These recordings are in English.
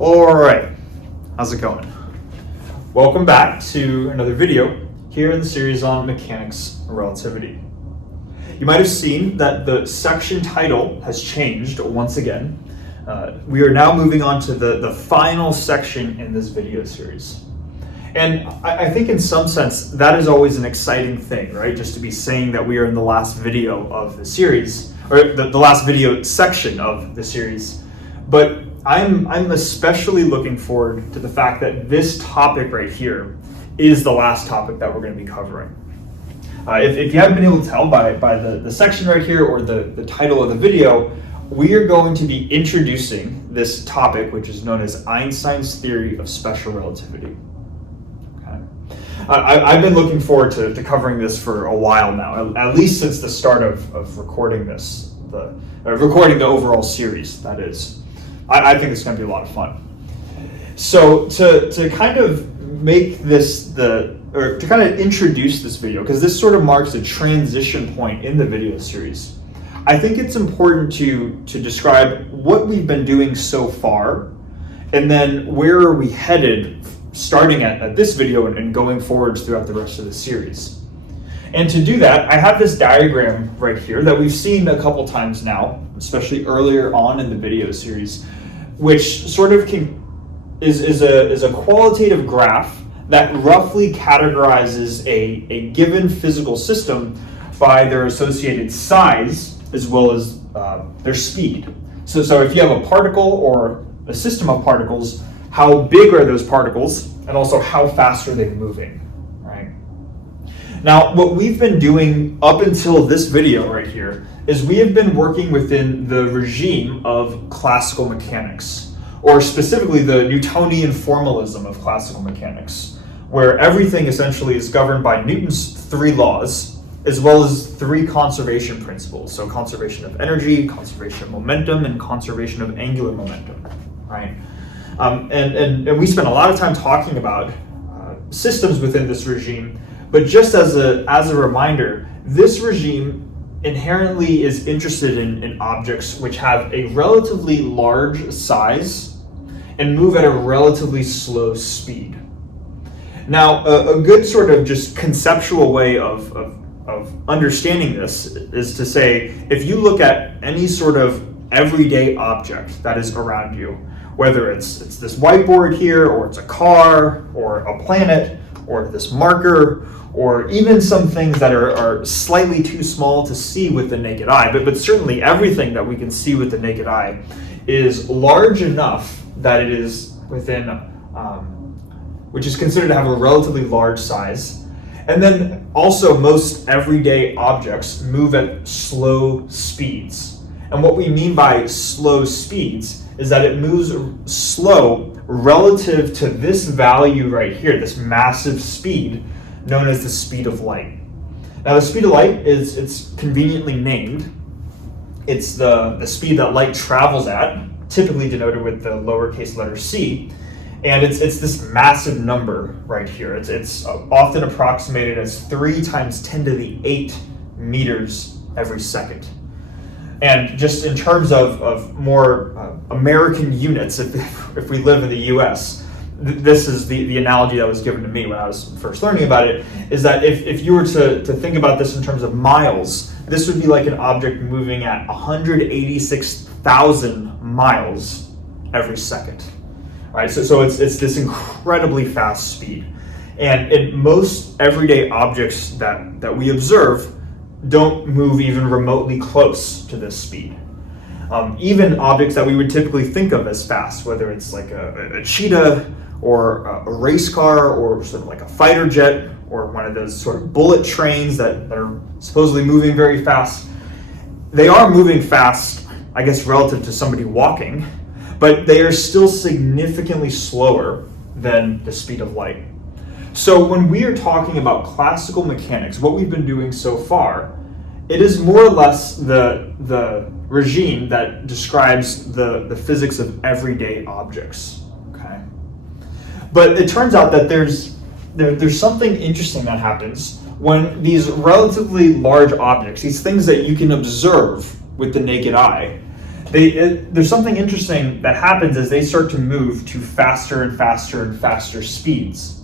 All right, how's it going? Welcome back to another video here in the series on mechanics and relativity. You might have seen that the section title has changed once again. We are now moving on to the final section in this video series. And I think in some sense that is always an exciting thing, right? Just to be saying that we are in the last video of the series, or the last video section of the series. But I'm especially looking forward to the fact that this topic right here is the last topic that we're going to be covering. If you haven't been able to tell by the section right here or the title of the video, we are going to be introducing this topic, which is known as Einstein's theory of special relativity. I've been looking forward to covering this for a while now, at least since the start of recording this, recording the overall series, that is. I think it's going to be a lot of fun. So to kind of make this to kind of introduce this video, because this sort of marks a transition point in the video series, I think it's important to describe what we've been doing so far, and then where are we headed starting at this video and going forward throughout the rest of the series. And to do that, I have this diagram right here that we've seen a couple times now, especially earlier on in the video series, which sort of is a qualitative graph that roughly categorizes a given physical system by their associated size as well as their speed. So if you have a particle or a system of particles, how big are those particles, and also how fast are they moving, right? Now, what we've been doing up until this video right here is we have been working within the regime of classical mechanics, or specifically the Newtonian formalism of classical mechanics, where everything essentially is governed by Newton's three laws, as well as three conservation principles. So conservation of energy, conservation of momentum, and conservation of angular momentum, right? And we spent a lot of time talking about systems within this regime, but just as a reminder, this regime inherently is interested in objects which have a relatively large size and move at a relatively slow speed. Now, a good sort of just conceptual way of understanding this is to say, if you look at any sort of everyday object that is around you, whether it's this whiteboard here, or it's a car, or a planet, or this marker, or even some things that are slightly too small to see with the naked eye, but certainly everything that we can see with the naked eye is large enough that it is within, which is considered to have a relatively large size. And then also most everyday objects move at slow speeds. And what we mean by slow speeds is that it moves slow relative to this value right here, this massive speed known as the speed of light. Now the speed of light it's conveniently named. It's the speed that light travels at, typically denoted with the lowercase letter c, and it's this massive number right here. It's often approximated as 3 × 10⁸ meters every second. And just in terms of more American units, if we live in the US, this is the analogy that was given to me when I was first learning about it, is that if you were to think about this in terms of miles, this would be like an object moving at 186,000 miles every second. Right? So it's this incredibly fast speed. And in most everyday objects that we observe, don't move even remotely close to this speed. Even objects that we would typically think of as fast, whether it's like a cheetah or a race car or sort of like a fighter jet or one of those sort of bullet trains that are supposedly moving very fast, they are moving fast, I guess, relative to somebody walking, but they are still significantly slower than the speed of light. So when we are talking about classical mechanics, what we've been doing so far, it is more or less the regime that describes the physics of everyday objects. Okay, but it turns out that there's something interesting that happens when these relatively large objects, these things that you can observe with the naked eye, there's something interesting that happens as they start to move to faster and faster and faster speeds.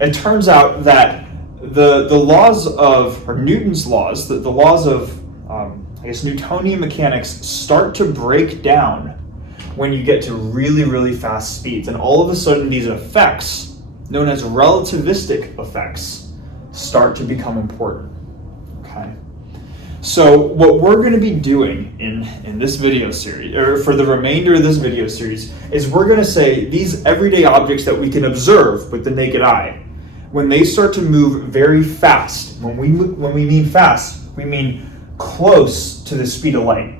It turns out that the laws of, or Newton's laws, the laws of, Newtonian mechanics start to break down when you get to really, really fast speeds. And all of a sudden these effects, known as relativistic effects, start to become important. Okay. So what we're going to be doing in this video series, or for the remainder of this video series, is we're going to say these everyday objects that we can observe with the naked eye, when they start to move very fast, when we mean fast, we mean close to the speed of light.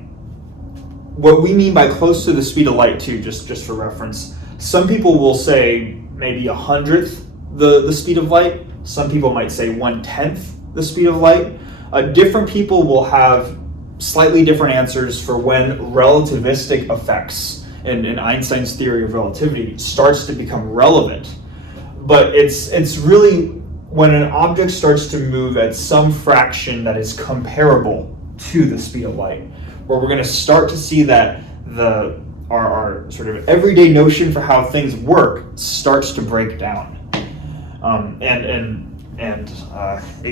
What we mean by close to the speed of light, too, just for reference, some people will say maybe 100th the speed of light. Some people might say 1/10 the speed of light. Different people will have slightly different answers for when relativistic effects in Einstein's theory of relativity starts to become relevant. But it's really when an object starts to move at some fraction that is comparable to the speed of light, where we're going to start to see that our sort of everyday notion for how things work starts to break down,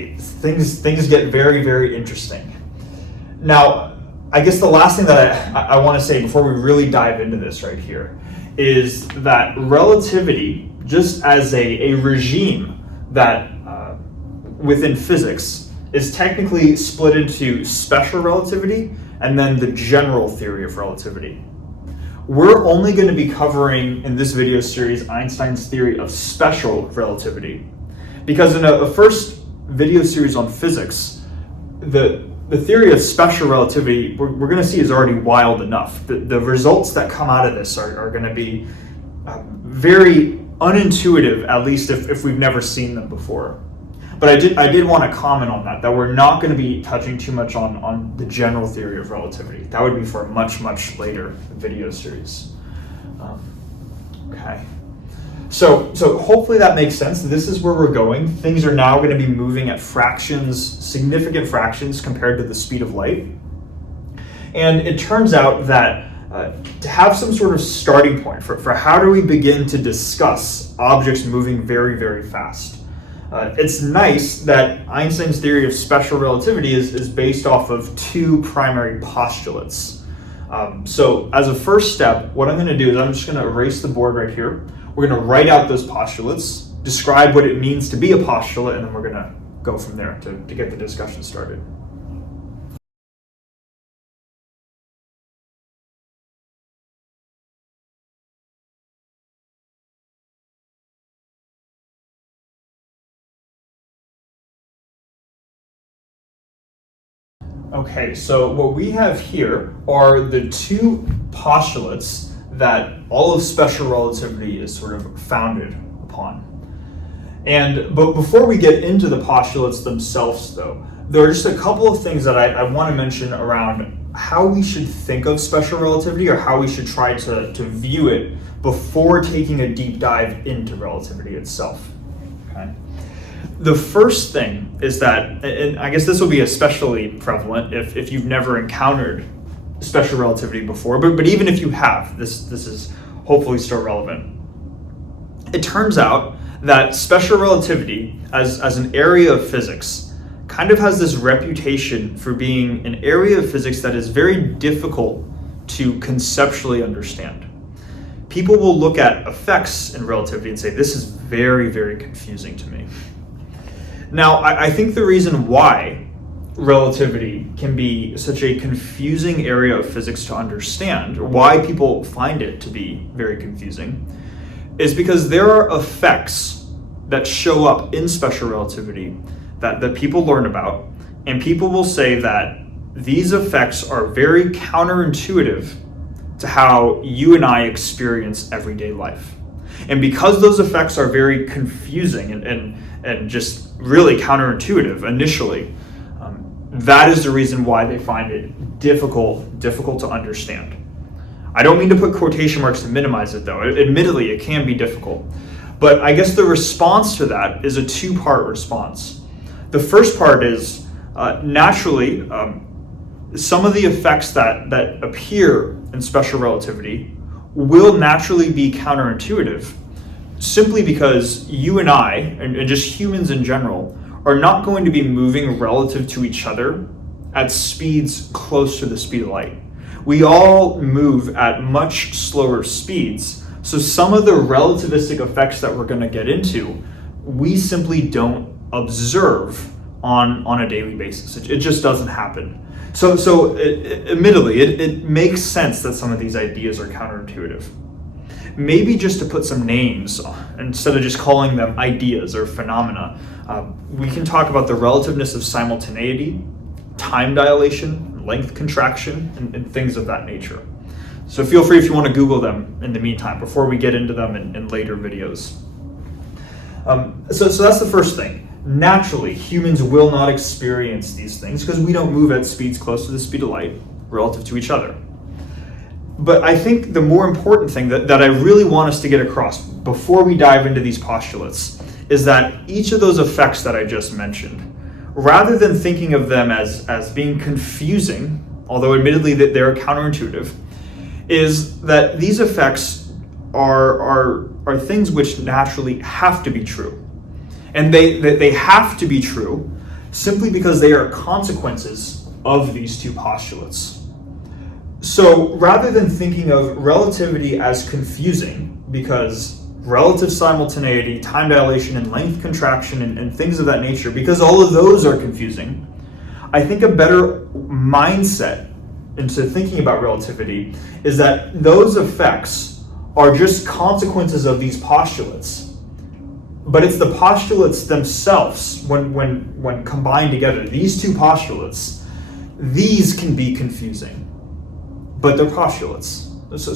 things get very, very interesting. Now, I guess the last thing that I want to say before we really dive into this right here is that relativity, just as a regime that within physics, is technically split into special relativity and then the general theory of relativity. We're only going to be covering in this video series Einstein's theory of special relativity, because in a first video series on physics, the theory of special relativity we're going to see is already wild enough. The results that come out of this are going to be very unintuitive, at least if we've never seen them before. But I did want to comment on that we're not going to be touching too much on the general theory of relativity. That would be for a much, much later video series. Okay. So hopefully that makes sense. This is where we're going. Things are now going to be moving at fractions, significant fractions compared to the speed of light. And it turns out that to have some sort of starting point for how do we begin to discuss objects moving very, very fast. It's nice that Einstein's theory of special relativity is based off of two primary postulates. So as a first step, what I'm going to do is I'm just going to erase the board right here. We're going to write out those postulates, describe what it means to be a postulate, and then we're going to go from there to get the discussion started. Okay, so what we have here are the two postulates that all of special relativity is sort of founded upon. But before we get into the postulates themselves, though, there are just a couple of things that I want to mention around how we should think of special relativity, or how we should try to view it before taking a deep dive into relativity itself. Okay. The first thing is that, and I guess this will be especially prevalent if you've never encountered special relativity before, but even if you have, this is hopefully still relevant. It turns out that special relativity as an area of physics kind of has this reputation for being an area of physics that is very difficult to conceptually understand. People will look at effects in relativity and say, this is very, very confusing to me. Now, I think the reason why relativity can be such a confusing area of physics to understand, or why people find it to be very confusing, is because there are effects that show up in special relativity that people learn about, and people will say that these effects are very counterintuitive to how you and I experience everyday life. And because those effects are very confusing and just really counterintuitive initially, that is the reason why they find it difficult to understand. I don't mean to put quotation marks to minimize it, though. Admittedly, it can be difficult. But I guess the response to that is a two-part response. The first part is naturally, some of the effects that appear in special relativity will naturally be counterintuitive, simply because you and I, and just humans in general, are not going to be moving relative to each other at speeds close to the speed of light. We all move at much slower speeds, so some of the relativistic effects that we're going to get into, we simply don't observe on a daily basis. It just doesn't happen. So admittedly, it makes sense that some of these ideas are counterintuitive. Maybe just to put some names, instead of just calling them ideas or phenomena, we can talk about the relativeness of simultaneity, time dilation, length contraction, and things of that nature. So feel free if you want to Google them in the meantime, before we get into them in later videos. So that's the first thing. Naturally, humans will not experience these things because we don't move at speeds close to the speed of light relative to each other. But I think the more important thing that I really want us to get across before we dive into these postulates is that each of those effects that I just mentioned, rather than thinking of them as being confusing, although admittedly that they're counterintuitive, is that these effects are things which naturally have to be true. And they have to be true simply because they are consequences of these two postulates. So rather than thinking of relativity as confusing, because relative simultaneity, time dilation, and length contraction, and things of that nature, because all of those are confusing, I think a better mindset into thinking about relativity is that those effects are just consequences of these postulates. But it's the postulates themselves, when combined together, these two postulates, these can be confusing. But they're postulates. So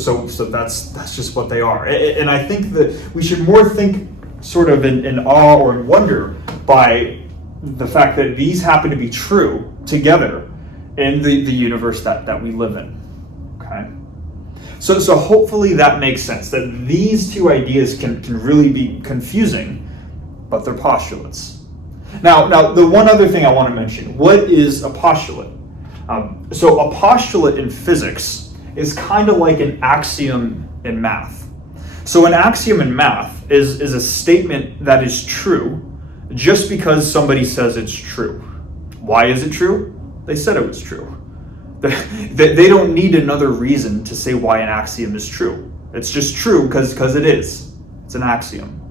that's just what they are. And I think that we should more think sort of in awe or in wonder by the fact that these happen to be true together in the universe that we live in. Okay? So hopefully that makes sense, that these two ideas can really be confusing, but they're postulates. Now the one other thing I want to mention, what is a postulate? So a postulate in physics is kind of like an axiom in math. So an axiom in math is a statement that is true just because somebody says it's true. Why is it true? They said it was true. They don't need another reason to say why an axiom is true. It's just true because it is. It's an axiom.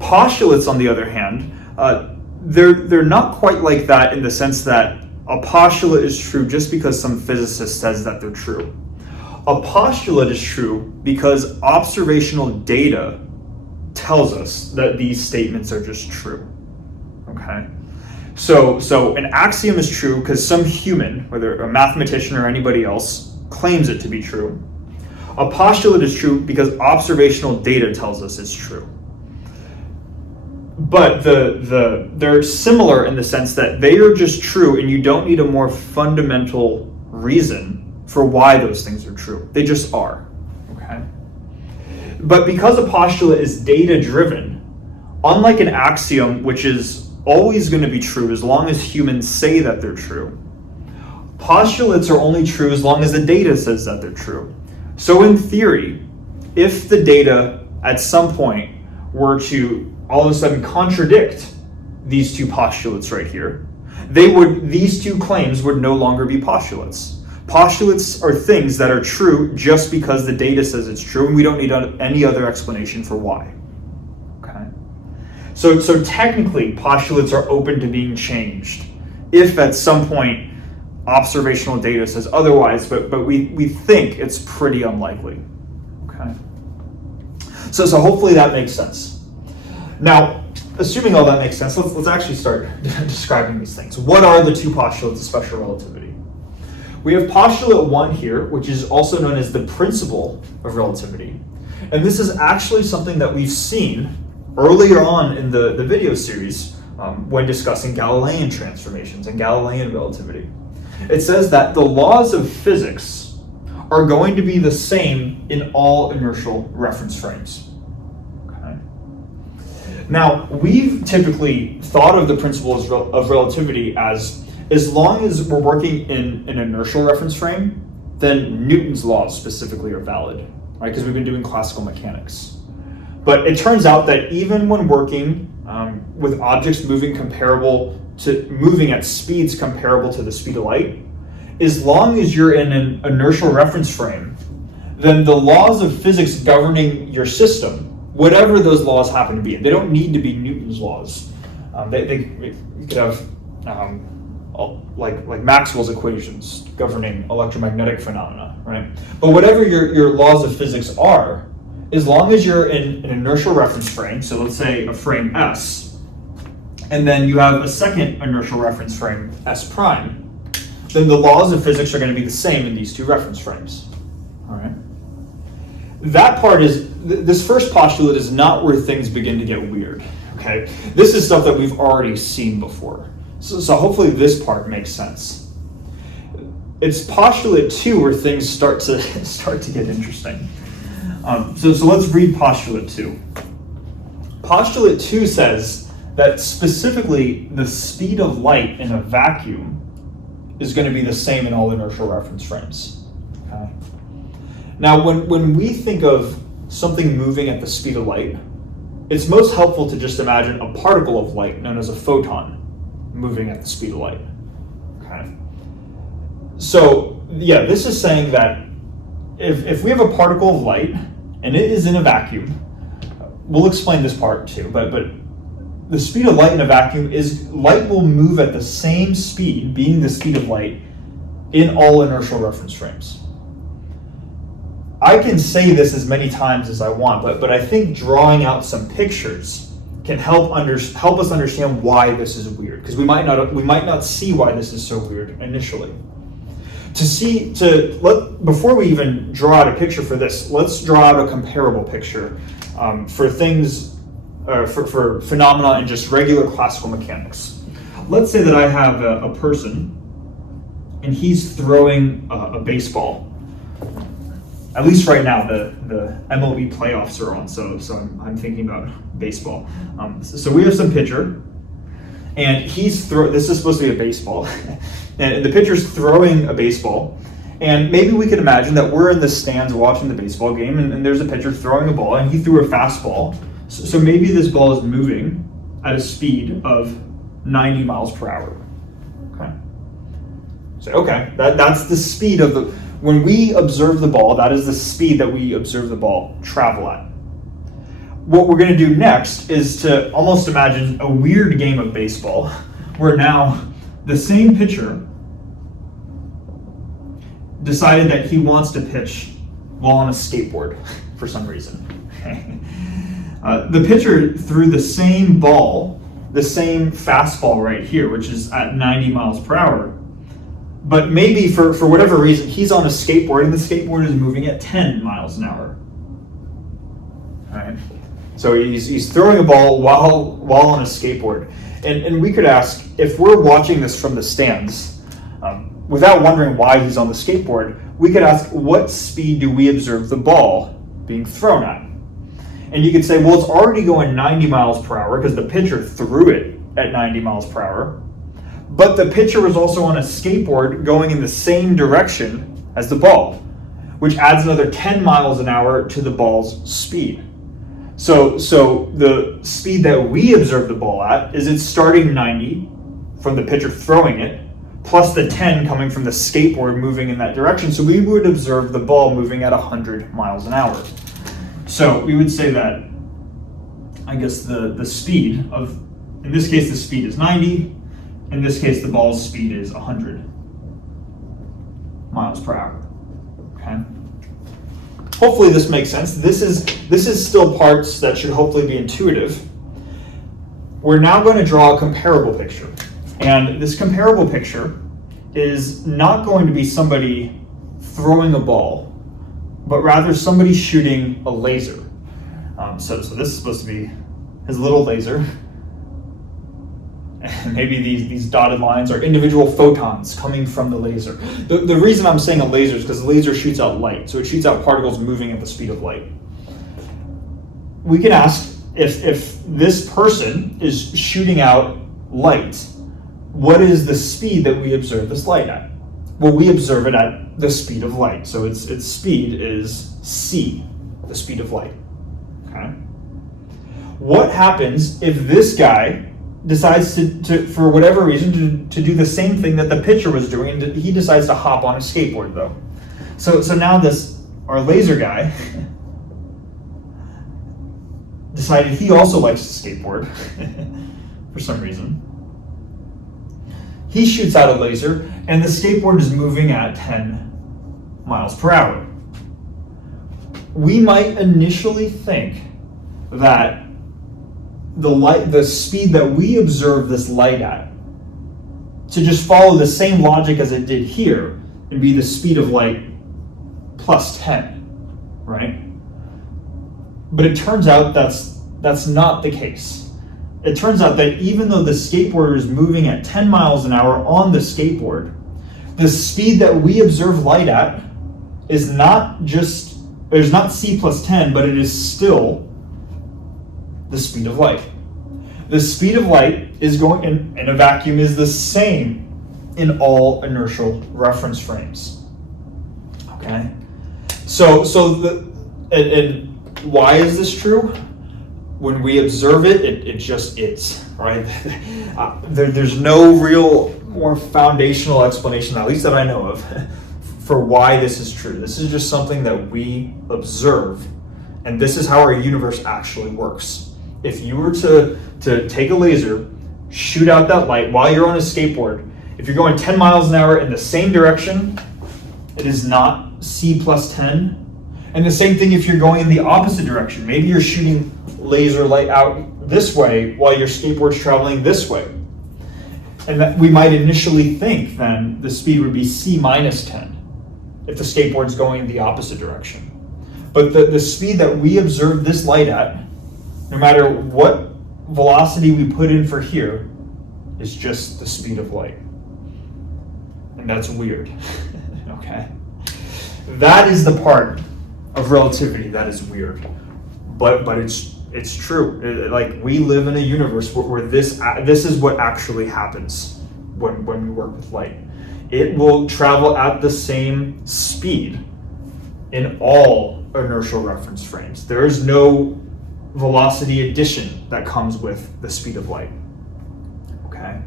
Postulates, on the other hand, they're not quite like that in the sense that a postulate is true just because some physicist says that they're true. A postulate is true because observational data tells us that these statements are just true. Okay? So an axiom is true because some human, whether a mathematician or anybody else, claims it to be true. A postulate is true because observational data tells us it's true. But they're similar in the sense that they are just true, and you don't need a more fundamental reason for why those things are true. They just are. Okay? But because a postulate is data-driven, unlike an axiom, which is always going to be true as long as humans say that they're true, postulates are only true as long as the data says that they're true. So in theory, if the data at some point were to all of a sudden contradict these two postulates right here, these two claims would no longer be postulates. Postulates are things that are true just because the data says it's true, and we don't need any other explanation for why. Okay? So technically, postulates are open to being changed if at some point observational data says otherwise, but we think it's pretty unlikely. Okay? So hopefully that makes sense. Now, assuming all that makes sense, let's actually start describing these things. What are the two postulates of special relativity? We have postulate 1 here, which is also known as the principle of relativity. And this is actually something that we've seen earlier on in the video series when discussing Galilean transformations and Galilean relativity. It says that the laws of physics are going to be the same in all inertial reference frames. Now, we've typically thought of the principles of relativity as as long as we're working in an inertial reference frame, then Newton's laws specifically are valid, right? Because we've been doing classical mechanics. But it turns out that even when working with objects moving at speeds comparable to the speed of light, as long as you're in an inertial reference frame, then the laws of physics governing your system, whatever those laws happen to be, they don't need to be Newton's laws. You could have like Maxwell's equations governing electromagnetic phenomena, right? But whatever your laws of physics are, as long as you're in an inertial reference frame, so let's say a frame S, and then you have a second inertial reference frame, S prime, then the laws of physics are going to be the same in these two reference frames, all right? That part this first postulate is not where things begin to get weird, okay? This is stuff that we've already seen before. So hopefully this part makes sense. It's postulate 2 where things start to get interesting. So let's read postulate 2. Postulate 2 says that specifically the speed of light in a vacuum is going to be the same in all inertial reference frames. Okay? Now, when we think of something moving at the speed of light, it's most helpful to just imagine a particle of light known as a photon moving at the speed of light. Okay. So, yeah, this is saying that if we have a particle of light and it is in a vacuum, we'll explain this part too, but the speed of light in a vacuum is light will move at the same speed, being the speed of light, in all inertial reference frames. I can say this as many times as I want, but I think drawing out some pictures can help us understand why this is weird, because we might not see why this is so weird initially. Before we even draw out a picture for this, let's draw out a comparable picture for things, for phenomena in just regular classical mechanics. Let's say that I have a person, and he's throwing a baseball. At least right now, the MLB playoffs are on, so I'm thinking about baseball. So we have some pitcher, and this is supposed to be a baseball, and the pitcher's throwing a baseball, and maybe we could imagine that we're in the stands watching the baseball game, and there's a pitcher throwing a ball, and he threw a fastball. So maybe this ball is moving at a speed of 90 miles per hour. Okay. So that's the speed of the. When we observe the ball, that is the speed that we observe the ball travel at. What we're going to do next is to almost imagine a weird game of baseball where now the same pitcher decided that he wants to pitch while on a skateboard for some reason. Okay. The pitcher threw the same ball, the same fastball right here, which is at 90 miles per hour. But maybe for whatever reason, he's on a skateboard and the skateboard is moving at 10 miles an hour. All right. So he's throwing a ball while on a skateboard. And we could ask, if we're watching this from the stands, without wondering why he's on the skateboard, we could ask, what speed do we observe the ball being thrown at? And you could say, well, it's already going 90 miles per hour because the pitcher threw it at 90 miles per hour. But the pitcher was also on a skateboard going in the same direction as the ball, which adds another 10 miles an hour to the ball's speed. So the speed that we observe the ball at is it's starting 90 from the pitcher throwing it, plus the 10 coming from the skateboard moving in that direction. So we would observe the ball moving at 100 miles an hour. So we would say that, I guess the speed of, in this case the speed is 90, in this case the ball's speed is 100 miles per hour. Okay. Hopefully this makes sense. This is still parts that should hopefully be intuitive. We're now going to draw a comparable picture. And this comparable picture is not going to be somebody throwing a ball, but rather somebody shooting a laser. So this is supposed to be his little laser. And maybe these dotted lines are individual photons coming from the laser. The reason I'm saying a laser is because the laser shoots out light. So it shoots out particles moving at the speed of light. We can ask if this person is shooting out light, what is the speed that we observe this light at? Well, we observe it at the speed of light. So its speed is c, the speed of light. Okay. What happens if this guy decides to for whatever reason, to do the same thing that the pitcher was doing, and he decides to hop on a skateboard, though? So now our laser guy decided he also likes to skateboard for some reason. He shoots out a laser, and the skateboard is moving at 10 miles per hour. We might initially think that the speed that we observe this light at, to just follow the same logic as it did here, and be the speed of light plus 10, right? But it turns out that's not the case. It turns out that even though the skateboarder is moving at 10 miles an hour on the skateboard, the speed that we observe light at is not c plus 10, but it is still the speed of light. The speed of light is going in a vacuum is the same in all inertial reference frames. Okay? So why is this true? When we observe it, it just is, right? There's no real more foundational explanation, at least that I know of, for why this is true. This is just something that we observe, and this is how our universe actually works. If you were to take a laser, shoot out that light while you're on a skateboard, if you're going 10 miles an hour in the same direction, it is not c plus 10. And the same thing if you're going in the opposite direction. Maybe you're shooting laser light out this way while your skateboard's traveling this way. And that we might initially think then the speed would be c minus 10 if the skateboard's going in the opposite direction. But the speed that we observe this light at, no matter what velocity we put in for here, is just the speed of light. And that's weird. Okay? That is the part of relativity that is weird. But it's true. Like, we live in a universe where this is what actually happens when we work with light. It will travel at the same speed in all inertial reference frames. There is no velocity addition that comes with the speed of light. Okay?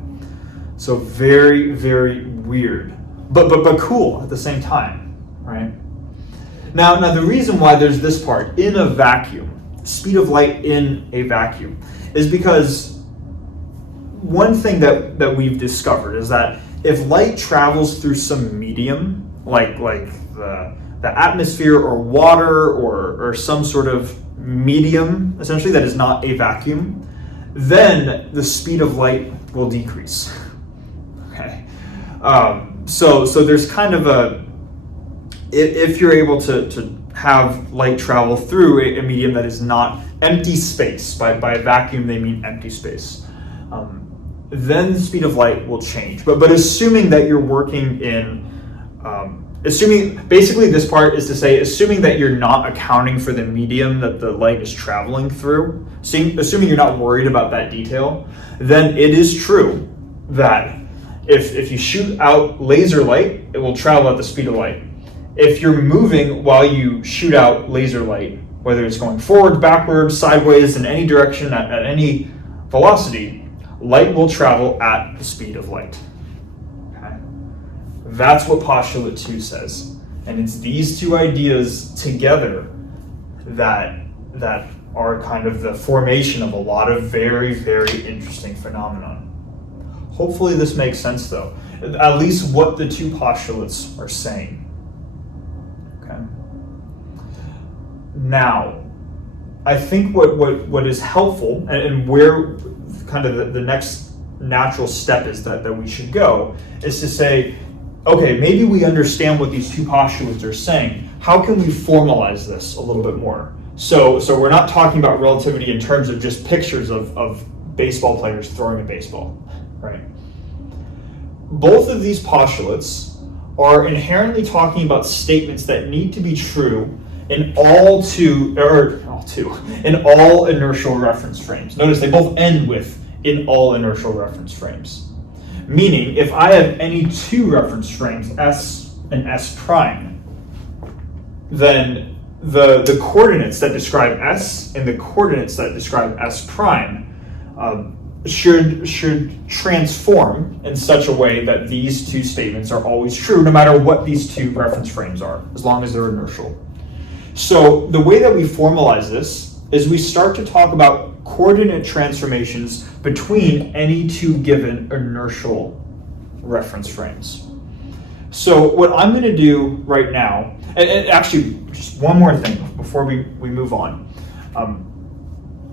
So very, very weird. But cool at the same time, right? Now the reason why there's this part in a vacuum, speed of light in a vacuum, is because one thing that we've discovered is that if light travels through some medium, like the atmosphere or water or some sort of medium, essentially, that is not a vacuum, then the speed of light will decrease. Okay, so there's kind of if you're able to have light travel through a medium that is not empty space, by vacuum they mean empty space, then the speed of light will change. But assuming that you're working in, basically this part is to say, assuming that you're not accounting for the medium that the light is traveling through, assuming you're not worried about that detail, then it is true that if you shoot out laser light, it will travel at the speed of light. If you're moving while you shoot out laser light, whether it's going forward, backwards, sideways, in any direction, at any velocity, light will travel at the speed of light. Okay? That's what postulate 2 says. And it's these two ideas together that are kind of the formation of a lot of very, very interesting phenomenon. Hopefully this makes sense, though. At least what the two postulates are saying. Okay. Now, I think what is helpful, and where kind of the next natural step is that we should go, is to say, okay, maybe we understand what these two postulates are saying. How can we formalize this a little bit more? So we're not talking about relativity in terms of just pictures of baseball players throwing a baseball, right? Both of these postulates are inherently talking about statements that need to be true in all inertial reference frames. Notice they both end with in all inertial reference frames. Meaning, if I have any two reference frames, S and S prime, then the coordinates that describe S and the coordinates that describe S prime should transform in such a way that these two statements are always true, no matter what these two reference frames are, as long as they're inertial. So the way that we formalize this is we start to talk about coordinate transformations between any two given inertial reference frames. So what I'm going to do right now, and actually just one more thing before we move on.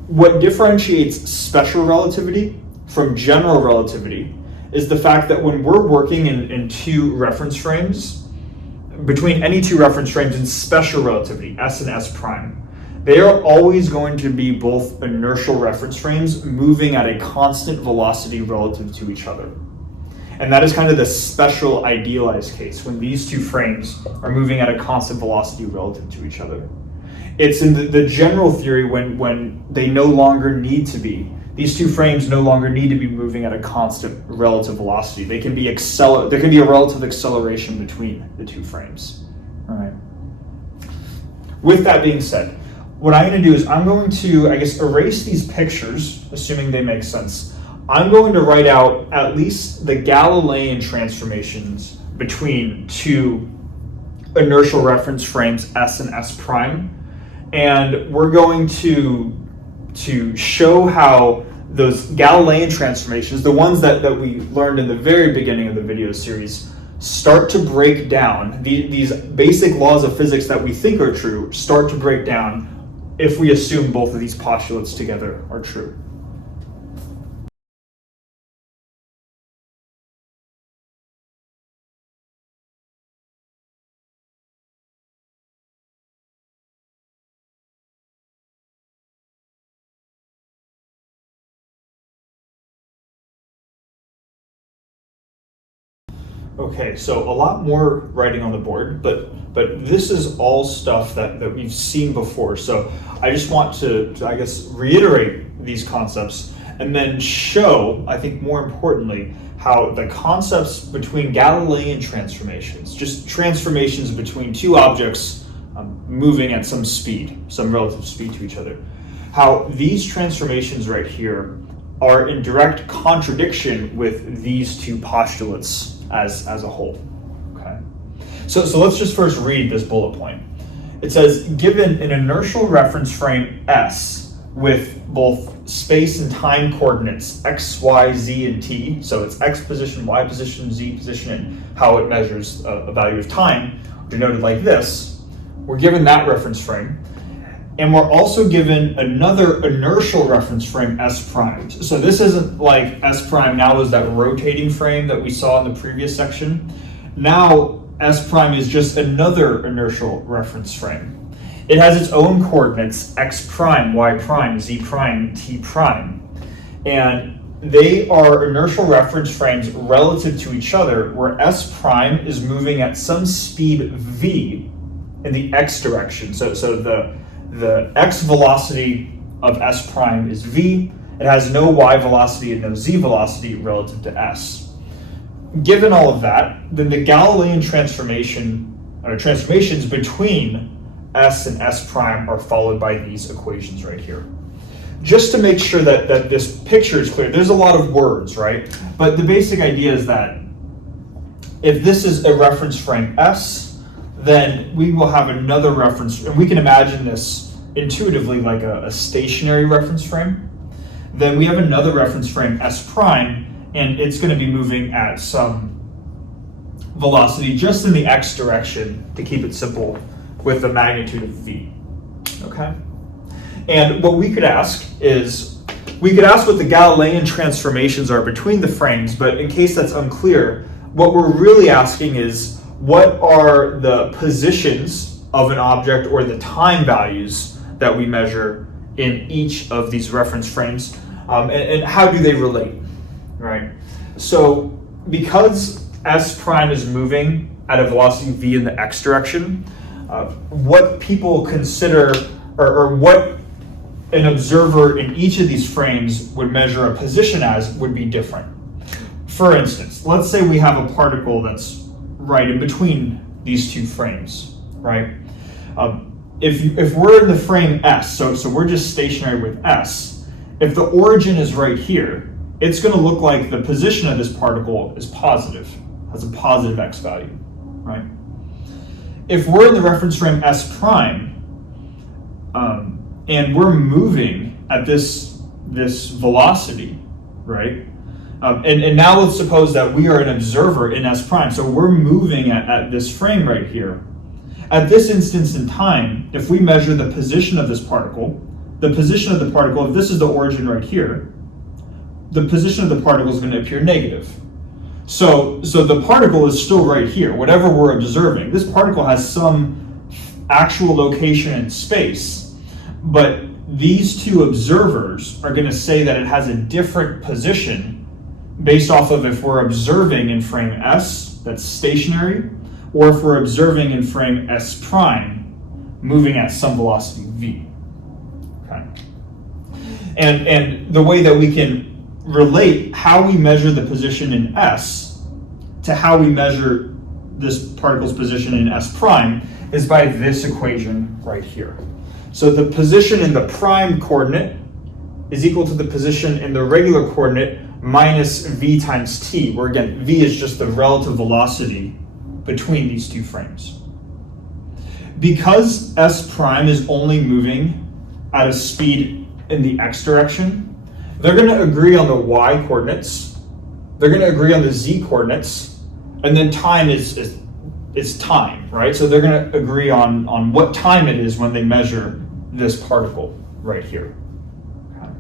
What differentiates special relativity from general relativity is the fact that when we're working in two reference frames, between any two reference frames in special relativity, S and S prime, they are always going to be both inertial reference frames moving at a constant velocity relative to each other. And that is kind of the special idealized case, when these two frames are moving at a constant velocity relative to each other. It's in the general theory when they no longer need to be. These two frames no longer need to be moving at a constant relative velocity. They can be there can be a relative acceleration between the two frames. All right. With that being said, what I'm going to do is I'm going to, erase these pictures, assuming they make sense. I'm going to write out at least the Galilean transformations between two inertial reference frames, S and S prime. And we're going to show how those Galilean transformations, the ones that we learned in the very beginning of the video series, start to break down. These basic laws of physics that we think are true start to break down if we assume both of these postulates together are true. Okay, so a lot more writing on the board, but this is all stuff that we've seen before. So I just want to reiterate these concepts and then show, I think more importantly, how the concepts between Galilean transformations, just transformations between two objects moving at some speed, some relative speed to each other, how these transformations right here are in direct contradiction with these two postulates as a whole. Okay. So let's just first read this bullet point. It says, given an inertial reference frame S with both space and time coordinates x, y, z, and t, so it's x position, y position, z position, and how it measures a value of time, denoted like this, we're given that reference frame. And we're also given another inertial reference frame, S prime. So this isn't like S prime now is that rotating frame that we saw in the previous section. Now S prime is just another inertial reference frame. It has its own coordinates, x prime, y prime, z prime, t prime. And they are inertial reference frames relative to each other, where S prime is moving at some speed v in the x direction. So the x velocity of S prime is v. It has no y velocity and no z velocity relative to S. Given all of that, then the Galilean transformations between S and S prime are followed by these equations right here. Just to make sure that this picture is clear, there's a lot of words, right? But the basic idea is that if this is a reference frame S, then we will have another reference, and we can imagine this intuitively like a stationary reference frame. Then we have another reference frame, S prime, and it's going to be moving at some velocity just in the x direction, to keep it simple, with the magnitude of v. Okay? And what we could ask is, what the Galilean transformations are between the frames, but in case that's unclear, what we're really asking is, what are the positions of an object or the time values that we measure in each of these reference frames, and how do they relate, right? So because S prime is moving at a velocity v in the x direction, what people consider, or what an observer in each of these frames would measure a position as, would be different. For instance, let's say we have a particle that's right in between these two frames, right? If we're in the frame S, so we're just stationary with S, if the origin is right here, it's going to look like the position of this particle is positive, has a positive x value, right? If we're in the reference frame S prime, and we're moving at this velocity, right? And now let's suppose that we are an observer in S prime, so we're moving at this frame right here. At this instance in time, if we measure the position of this particle, if this is the origin right here, the position of the particle is going to appear negative. So the particle is still right here, whatever we're observing. This particle has some actual location in space, but these two observers are going to say that it has a different position based off of if we're observing in frame S, that's stationary, or if we're observing in frame S prime, moving at some velocity v. Okay. And the way that we can relate how we measure the position in S to how we measure this particle's position in S prime is by this equation right here. So the position in the prime coordinate is equal to the position in the regular coordinate minus v times t, where again, v is just the relative velocity between these two frames. Because S prime is only moving at a speed in the x direction, they're going to agree on the y coordinates, they're going to agree on the z coordinates, and then time is time, right? So they're going to agree on what time it is when they measure this particle right here. Okay.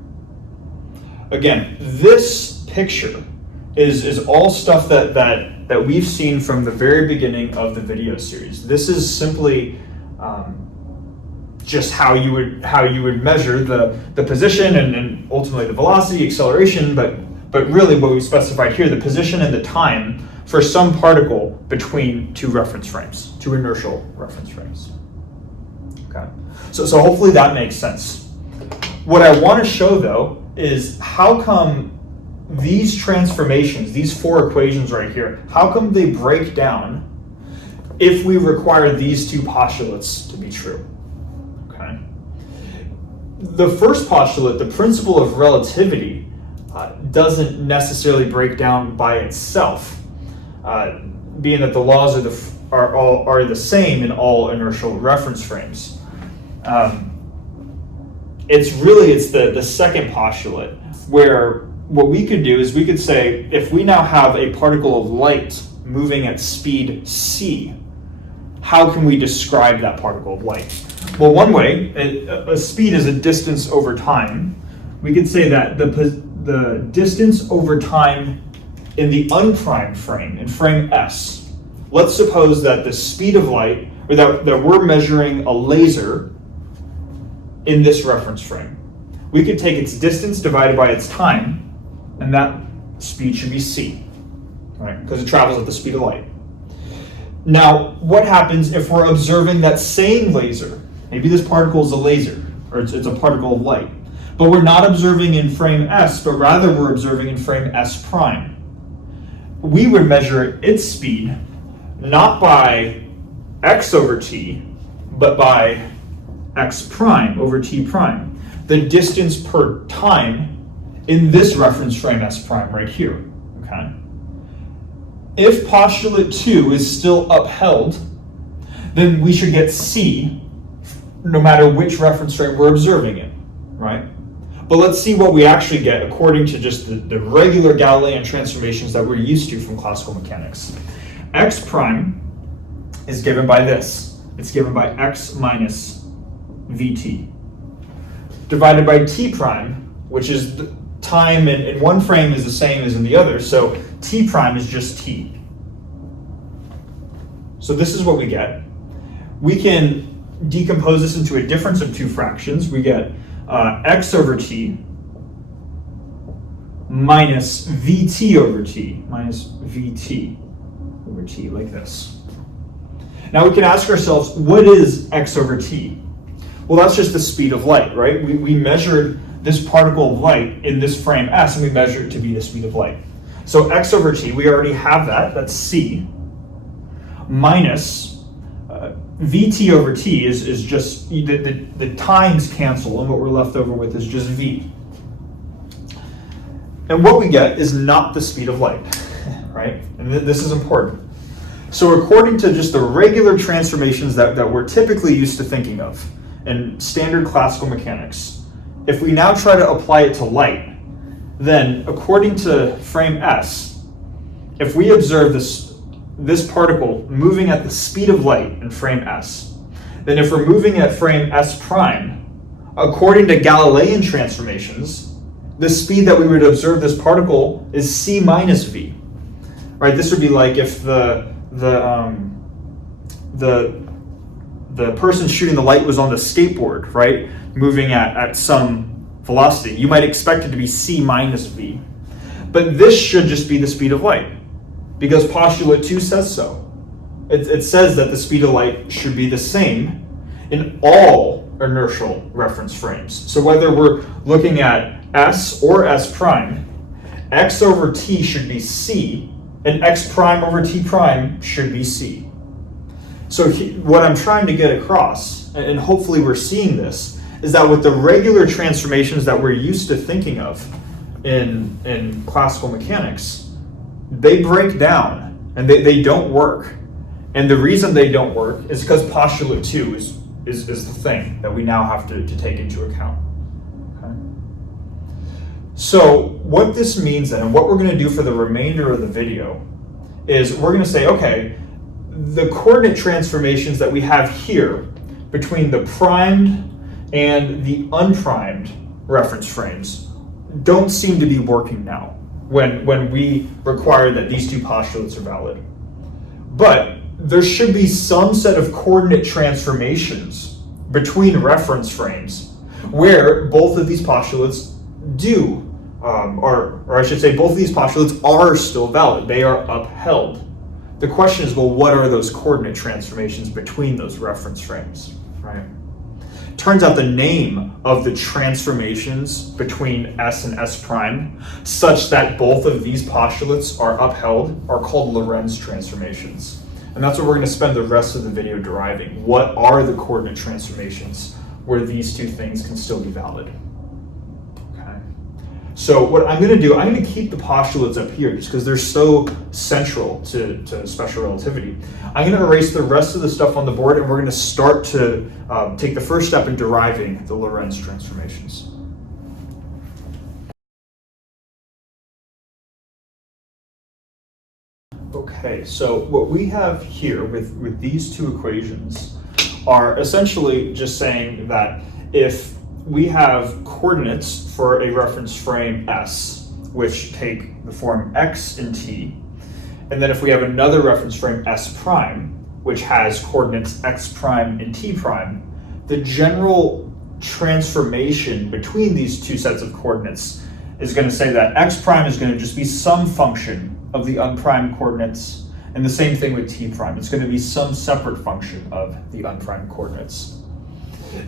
Again, this picture is all stuff that we've seen from the very beginning of the video series. This is simply just how you would measure the position and ultimately the velocity, acceleration, but really what we specified here, the position and the time for some particle between two reference frames, two inertial reference frames. Okay, so hopefully that makes sense. What I want to show though is how come these transformations, these four equations right here, how come they break down if we require these two postulates to be true? Okay. The first postulate, the principle of relativity, doesn't necessarily break down by itself, being that the laws are the same in all inertial reference frames. It's the second postulate, where what we could do is we could say, if we now have a particle of light moving at speed c, how can we describe that particle of light? Well, one way, a speed is a distance over time. We could say that the distance over time in the unprimed frame, in frame S, let's suppose that the speed of light, or that we're measuring a laser in this reference frame. We could take its distance divided by its time, and that speed should be c, right? Because it travels at the speed of light. Now, what happens if we're observing that same laser? Maybe this particle is a laser, or it's a particle of light, but we're not observing in frame S, but rather we're observing in frame S prime. We would measure its speed not by x over t, but by x prime over t prime, the distance per time in this reference frame S prime right here, okay? If postulate 2 is still upheld, then we should get c no matter which reference frame we're observing in, right? But let's see what we actually get according to just the regular Galilean transformations that we're used to from classical mechanics. X prime is given by this. It's given by x minus vt, divided by t prime, which is the time in one frame is the same as in the other, so t prime is just t. So this is what we get. We can decompose this into a difference of two fractions. We get x over t minus vt over t, like this. Now we can ask ourselves, what is x over t? Well, that's just the speed of light, right? We measured this particle of light in this frame S, and we measured it to be the speed of light. So x over t, we already have that, that's c, minus vt over t is just, the times cancel, and what we're left over with is just v. And what we get is not the speed of light, right? And this is important. So according to just the regular transformations that we're typically used to thinking of in standard classical mechanics, if we now try to apply it to light, then according to frame S, if we observe this particle moving at the speed of light in frame S, then if we're moving at frame S prime, according to Galilean transformations, the speed that we would observe this particle is c minus v, right? This would be like if the person shooting the light was on the skateboard, right? Moving at some velocity. You might expect it to be c minus v. But this should just be the speed of light, because postulate 2 says so. It says that the speed of light should be the same in all inertial reference frames. So whether we're looking at S or S prime, x over t should be c, and x prime over t prime should be c. So what I'm trying to get across, and hopefully we're seeing this, is that with the regular transformations that we're used to thinking of in classical mechanics, they break down and they don't work. And the reason they don't work is because postulate 2 is the thing that we now have to take into account. Okay? So what this means then, and what we're going to do for the remainder of the video, is we're going to say, okay, the coordinate transformations that we have here between the primed and the unprimed reference frames don't seem to be working now when we require that these two postulates are valid. But there should be some set of coordinate transformations between reference frames where both of these postulates do, or I should say both of these postulates are still valid. They are upheld. The question is, well, what are those coordinate transformations between those reference frames, right? Turns out the name of the transformations between S and S prime such that both of these postulates are upheld are called Lorentz transformations. And that's what we're going to spend the rest of the video deriving. What are the coordinate transformations where these two things can still be valid? Okay. So what I'm going to do, I'm going to keep the postulates up here just because they're so central to special relativity. I'm going to erase the rest of the stuff on the board, and we're going to start to take the first step in deriving the Lorentz transformations. Okay, so what we have here with these two equations are essentially just saying that if we have coordinates for a reference frame S, which take the form x in t, and then if we have another reference frame S prime, which has coordinates x prime and t prime, the general transformation between these two sets of coordinates is going to say that x prime is going to just be some function of the unprimed coordinates, and the same thing with t prime. It's going to be some separate function of the unprimed coordinates.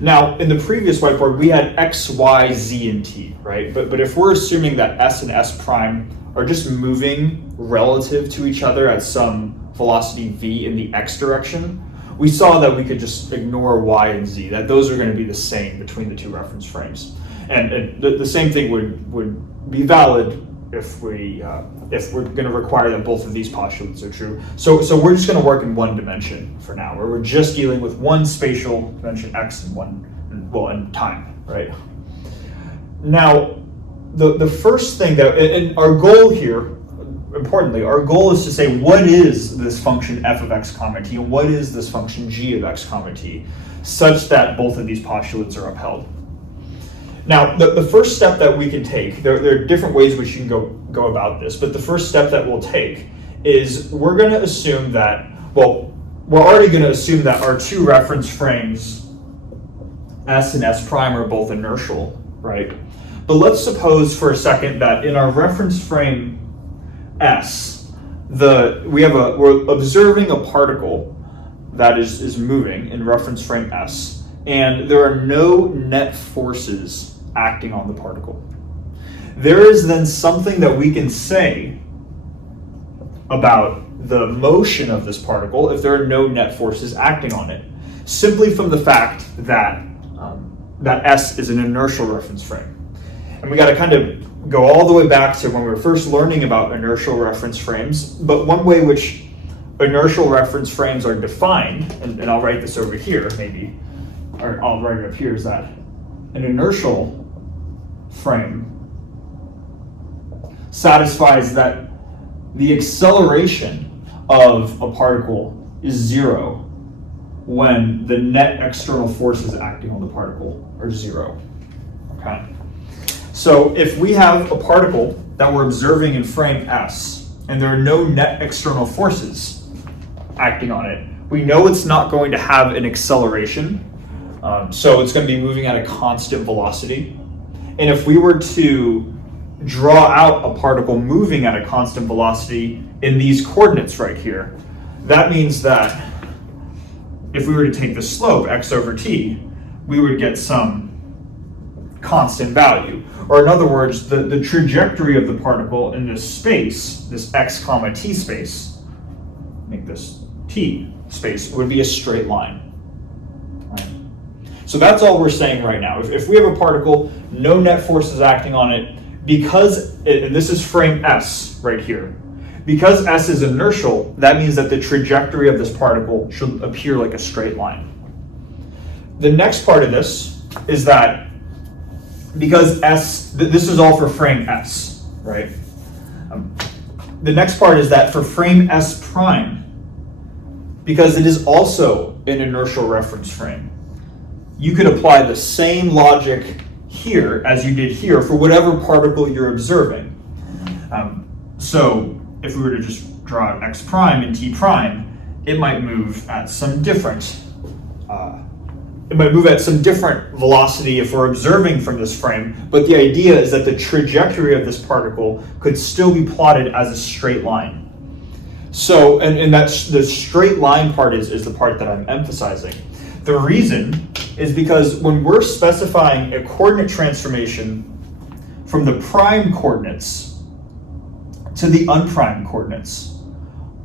Now, in the previous whiteboard, we had x, y, z, and t, right? But if we're assuming that s and s prime are just moving relative to each other at some velocity v in the x direction, we saw that we could just ignore y and z, that those are going to be the same between the two reference frames. And the same thing would be valid if we're going to require that both of these postulates are true. So we're just going to work in one dimension for now, where we're just dealing with one spatial dimension x and time, right? Now, the first thing and our goal here, importantly, our goal is to say what is this function f of x comma t, and what is this function g of x comma t, such that both of these postulates are upheld. Now, the first step that we can take, there are different ways we can go about this, but the first step that we'll take is we're going to assume that, well, we're already going to assume that our two reference frames, S and S prime, are both inertial, right? But let's suppose for a second that in our reference frame S, we're observing a particle that is moving in reference frame S, and there are no net forces acting on the particle. There is then something that we can say about the motion of this particle if there are no net forces acting on it, simply from the fact that that S is an inertial reference frame. And we got to kind of go all the way back to when we were first learning about inertial reference frames, but one way which inertial reference frames are defined, and I'll write this over here maybe, or I'll write it up here, is that an inertial frame satisfies that the acceleration of a particle is zero when the net external forces acting on the particle are zero. Okay? So if we have a particle that we're observing in frame S, and there are no net external forces acting on it, we know it's not going to have an acceleration. So it's going to be moving at a constant velocity. And if we were to draw out a particle moving at a constant velocity in these coordinates right here, that means that if we were to take the slope, x over t, we would get some constant value. Or in other words, the trajectory of the particle in this space, this x comma t space, make this t space, would be a straight line. Right? So that's all we're saying right now. If we have a particle, no net forces acting on it, because, and this is frame S right here, because S is inertial, that means that the trajectory of this particle should appear like a straight line. The next part of this is that because S, this is all for frame S, right? The next part is that for frame S prime, because it is also an inertial reference frame, you could apply the same logic here as you did here for whatever particle you're observing. So if we were to just draw x prime and t prime, it might move at some different velocity if we're observing from this frame, but the idea is that the trajectory of this particle could still be plotted as a straight line. So, and that's the straight line part is the part that I'm emphasizing. The reason is because when we're specifying a coordinate transformation from the prime coordinates to the unprimed coordinates,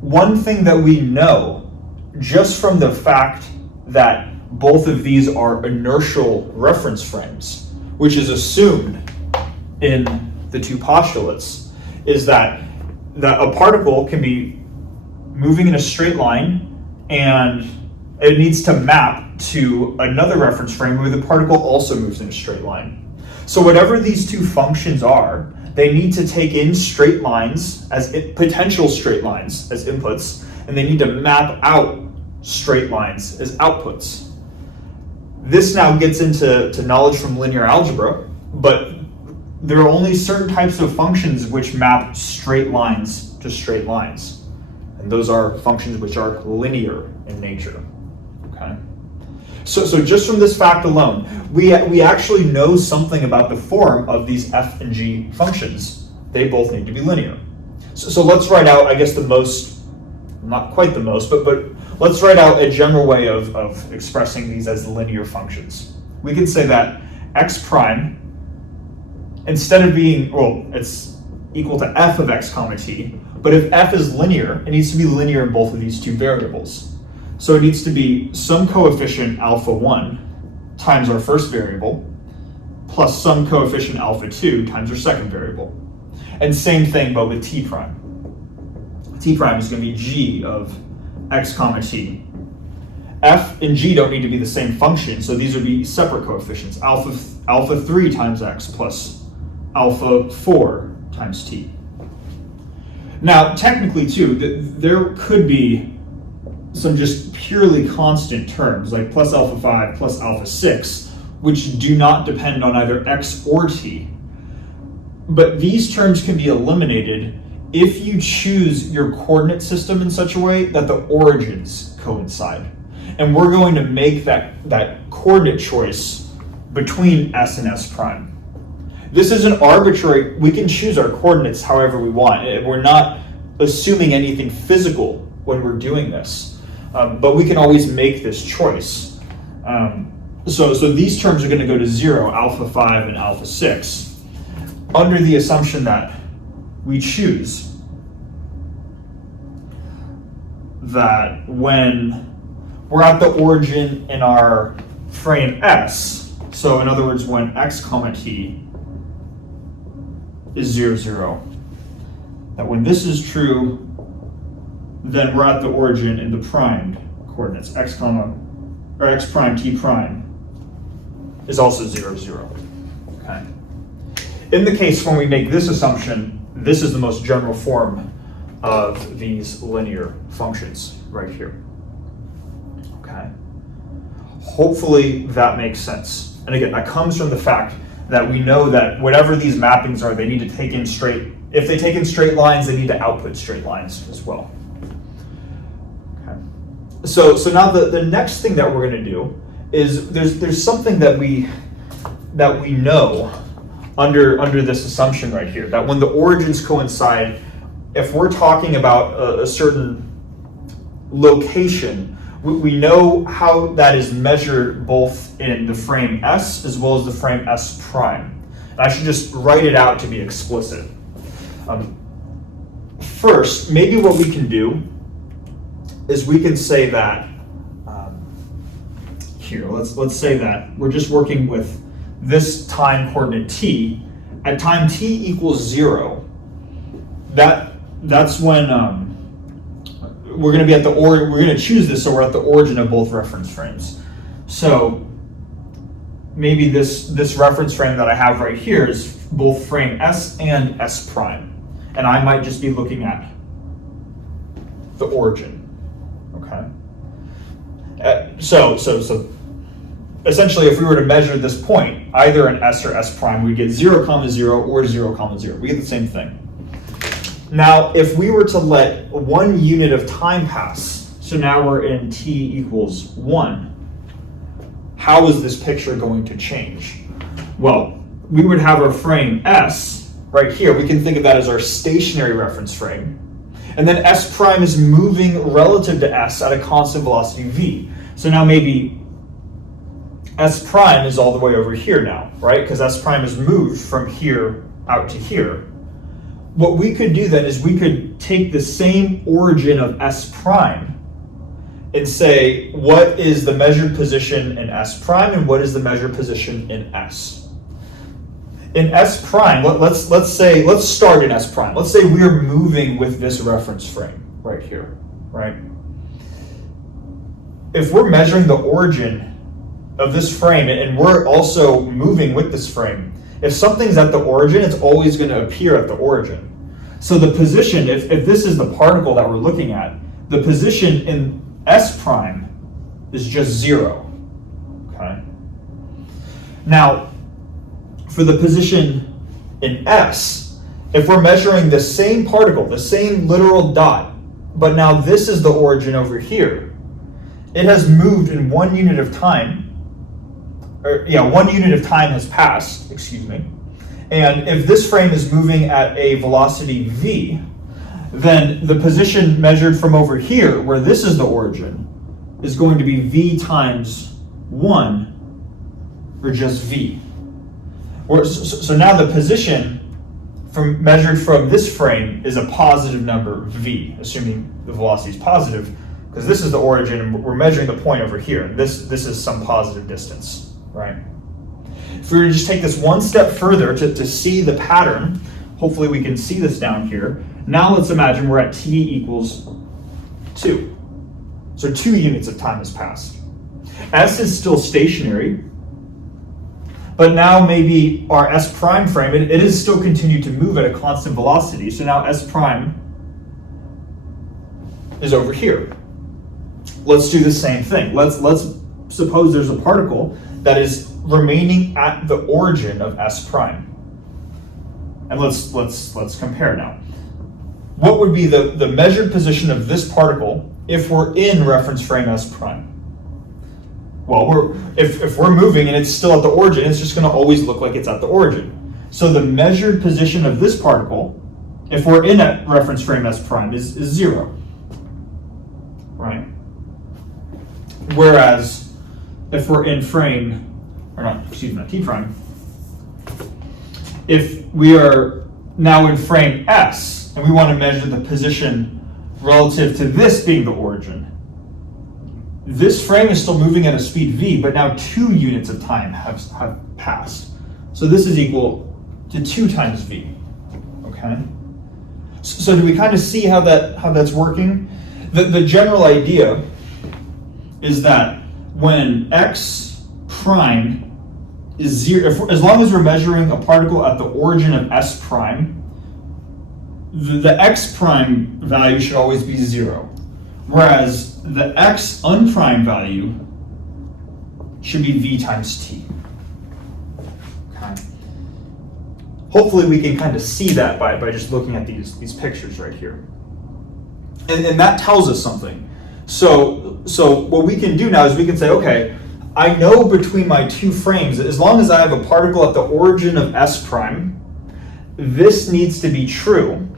one thing that we know just from the fact that both of these are inertial reference frames, which is assumed in the two postulates, is that a particle can be moving in a straight line and it needs to map to another reference frame where the particle also moves in a straight line. So whatever these two functions are, they need to take in straight lines as potential straight lines as inputs, and they need to map out straight lines as outputs. This now gets into knowledge from linear algebra, but there are only certain types of functions which map straight lines to straight lines. And those are functions which are linear in nature. Okay? So just from this fact alone, we actually know something about the form of these f and g functions. They both need to be linear. So let's write out, I guess, the most, not quite the most, but let's write out a general way of expressing these as linear functions. We can say that x prime, instead of being, well, it's equal to f of x comma t, but if f is linear, it needs to be linear in both of these two variables. So it needs to be some coefficient alpha 1 times our first variable plus some coefficient alpha 2 times our second variable. And same thing, but with t prime. T prime is going to be g of x comma t. F and g don't need to be the same function, so these would be separate coefficients. Alpha 3 times x plus alpha 4 times t. Now, technically, too, there could be some just purely constant terms, like plus alpha 5 plus alpha 6, which do not depend on either x or t. But these terms can be eliminated if you choose your coordinate system in such a way that the origins coincide. And we're going to make that coordinate choice between s and s prime. This is an arbitrary, we can choose our coordinates however we want. We're not assuming anything physical when we're doing this. But we can always make this choice. So these terms are going to go to 0, alpha 5 and alpha 6, under the assumption that we choose that when we're at the origin in our frame S, so in other words, when x comma t is 0, 0, that when this is true, then we're at the origin in the primed coordinates, x prime t prime is also 0, 0. Okay. In the case when we make this assumption, this is the most general form of these linear functions right here. Okay. Hopefully that makes sense. And again, that comes from the fact that we know that whatever these mappings are, they need to take in straight, if they take in straight lines, they need to output straight lines as well. Okay. So now the next thing that we're going to do is there's something that we know under this assumption right here, that when the origins coincide, if we're talking about a certain location, we know how that is measured both in the frame S as well as the frame S prime. And I should just write it out to be explicit. First, maybe what we can do is we can say that here, let's say that we're just working with this time coordinate t. At time t equals 0, that's when we're going to be at we're going to choose this, so we're at the origin of both reference frames. So maybe this reference frame that I have right here is both frame S and S prime, and I might just be looking at the origin. Okay. So essentially, if we were to measure this point, either in S or S prime, we'd get 0, 0 or 0, 0. We get the same thing. Now, if we were to let 1 unit of time pass, so now we're in t equals 1, how is this picture going to change? Well, we would have our frame S right here. We can think of that as our stationary reference frame. And then S prime is moving relative to S at a constant velocity v. So now maybe S prime is all the way over here now, right? Because S prime is moved from here out to here. What we could do then is we could take the same origin of S prime and say, what is the measured position in S prime and what is the measured position in S? In S prime, let's start in S prime. Let's say we're moving with this reference frame right here, right? If we're measuring the origin of this frame and we're also moving with this frame, if something's at the origin, it's always going to appear at the origin. So the position, if this is the particle that we're looking at, the position in S prime is just 0. Okay. Now, for the position in S, if we're measuring the same particle, the same literal dot, but now this is the origin over here, it has moved in 1 unit of time. 1 unit of time has passed, excuse me. And if this frame is moving at a velocity v, then the position measured from over here, where this is the origin, is going to be v times 1, or just v. So now the position measured from this frame is a positive number v, assuming the velocity is positive, because this is the origin and we're measuring the point over here. This is some positive distance. Right. If we were to just take this one step further to see the pattern, hopefully we can see this down here. Now let's imagine we're at t equals 2. So 2 units of time has passed. S is still stationary, but now maybe our S prime frame, it is still continued to move at a constant velocity. So now S prime is over here. Let's do the same thing. Let's suppose there's a particle that is remaining at the origin of S prime. And let's compare now. What would be the measured position of this particle if we're in reference frame S prime? Well, if we're moving and it's still at the origin, it's just going to always look like it's at the origin. So the measured position of this particle, if we're in a reference frame S prime, is 0. Right? Whereas if we're in T prime, if we are now in frame S and we want to measure the position relative to this being the origin. This frame is still moving at a speed v, but now 2 units of time have passed. So this is equal to 2 times v, okay? So do we kind of see how that's working? The general idea is that when x prime is 0, as long as we're measuring a particle at the origin of s prime, the x prime value should always be 0, whereas the x unprime value should be v times t. Okay. Hopefully we can kind of see that by just looking at these pictures right here. And that tells us something. So what we can do now is we can say, okay, I know between my 2 frames, as long as I have a particle at the origin of s prime, this needs to be true.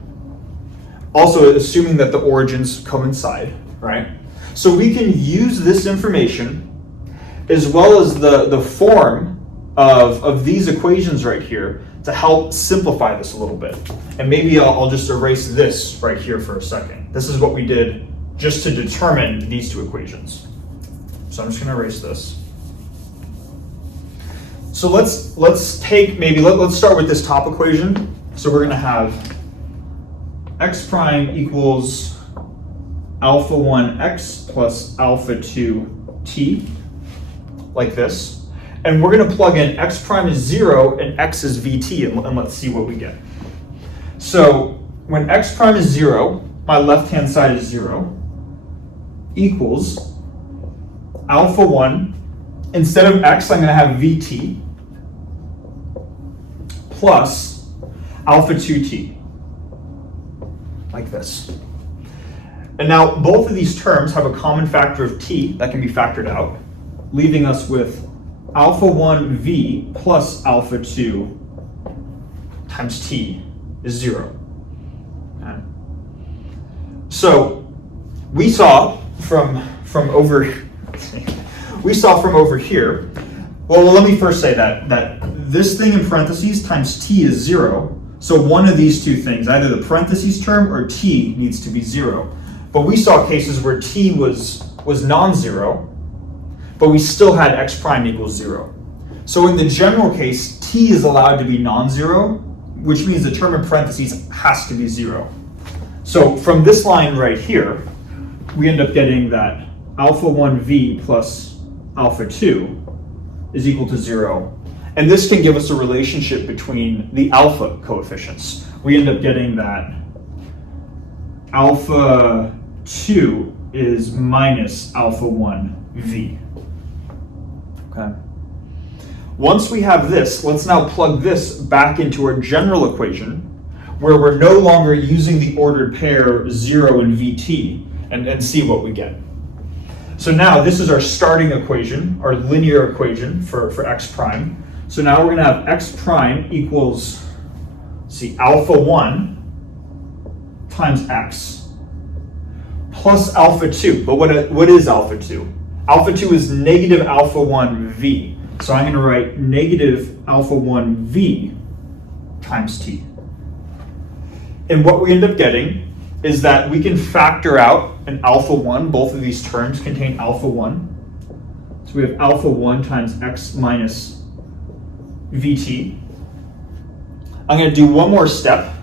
Also assuming that the origins coincide, right? So we can use this information as well as the form of these equations right here to help simplify this a little bit. And maybe I'll just erase this right here for a second. This is what we did just to determine these 2 equations. So I'm just going to erase this. So let's take let's start with this top equation. So we're going to have x prime equals alpha 1x plus alpha 2t, like this. And we're going to plug in x prime is 0 and x is vt, and let's see what we get. So when x prime is 0, my left-hand side is 0, equals alpha 1. Instead of x, I'm going to have vt plus alpha 2t, like this. And now both of these terms have a common factor of t that can be factored out, leaving us with alpha 1 v plus alpha 2 times t is 0. Okay. So we saw from over here. Well, let me first say that this thing in parentheses times t is 0. So one of these 2 things, either the parentheses term or t, needs to be 0. But we saw cases where t was non-zero, but we still had x prime equals 0. So in the general case, t is allowed to be non-zero, which means the term in parentheses has to be 0. So from this line right here, we end up getting that alpha 1v plus alpha 2 is equal to 0. And this can give us a relationship between the alpha coefficients. We end up getting that alpha 2 is minus alpha 1v. Okay. Once we have this, let's now plug this back into our general equation, where we're no longer using the ordered pair 0 and vt, and see what we get. So now this is our starting equation, our linear equation for x prime. So now we're going to have x prime equals, alpha 1 times x plus alpha 2. But what is alpha 2? Alpha 2 is negative alpha 1 v. So I'm going to write negative alpha 1 v times t. And what we end up getting is that we can factor out an alpha 1. Both of these terms contain alpha 1. So we have alpha 1 times x minus vt. I'm going to do one more step.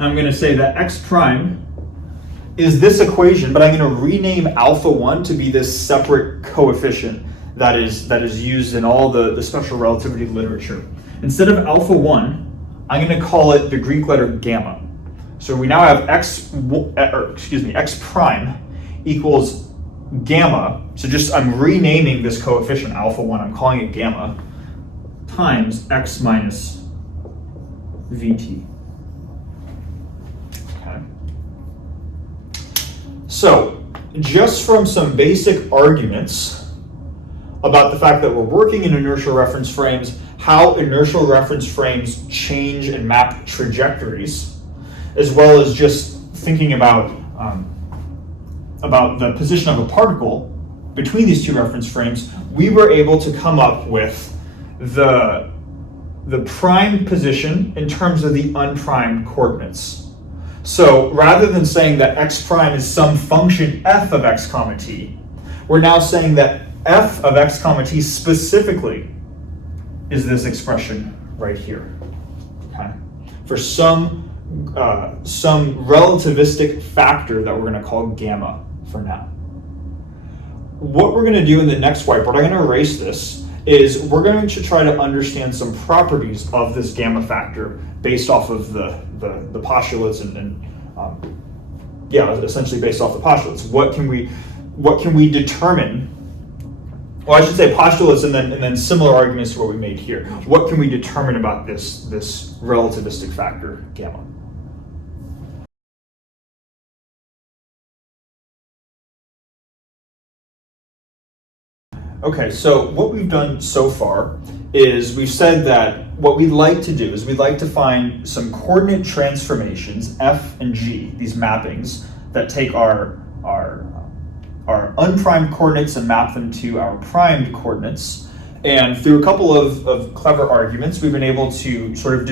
I'm going to say that x prime is this equation, but I'm going to rename alpha 1 to be this separate coefficient that is used in all the special relativity literature. Instead of alpha 1, I'm going to call it the Greek letter gamma. So we now have x prime equals gamma. So I'm renaming this coefficient alpha 1, I'm calling it gamma, times x minus vt. Okay. So just from some basic arguments about the fact that we're working in inertial reference frames, how inertial reference frames change and map trajectories, as well as just thinking about the position of a particle between these 2 reference frames, we were able to come up with the prime position in terms of the unprimed coordinates. So rather than saying that x prime is some function f of x comma t, we're now saying that f of x comma t specifically is this expression right here, okay? For some relativistic factor that we're going to call gamma for now. What we're going to do in the next whiteboard, I'm going to erase this, is we're going to try to understand some properties of this gamma factor based off of the postulates and essentially based off the postulates. What can we determine? Well, I should say postulates and then similar arguments to what we made here. What can we determine about this relativistic factor gamma? Okay, so what we've done so far is we've said that what we'd like to do is we'd like to find some coordinate transformations, f and g, these mappings, that take our unprimed coordinates and map them to our primed coordinates. And through a couple of clever arguments, we've been able to sort of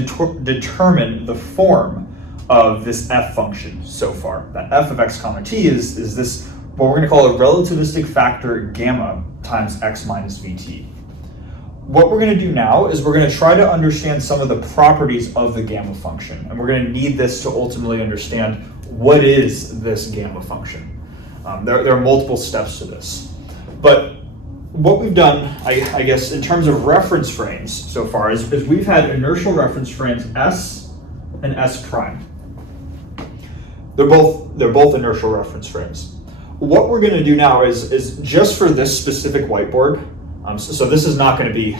determine the form of this f function so far. That f of x comma t is this, what we're going to call a relativistic factor gamma times x minus vt. What we're going to do now is we're going to try to understand some of the properties of the gamma function. And we're going to need this to ultimately understand what is this gamma function. There are multiple steps to this. But what we've done, I guess, in terms of reference frames so far is we've had inertial reference frames S and S prime. They're both inertial reference frames. What we're going to do now is just for this specific whiteboard, so this is not going to be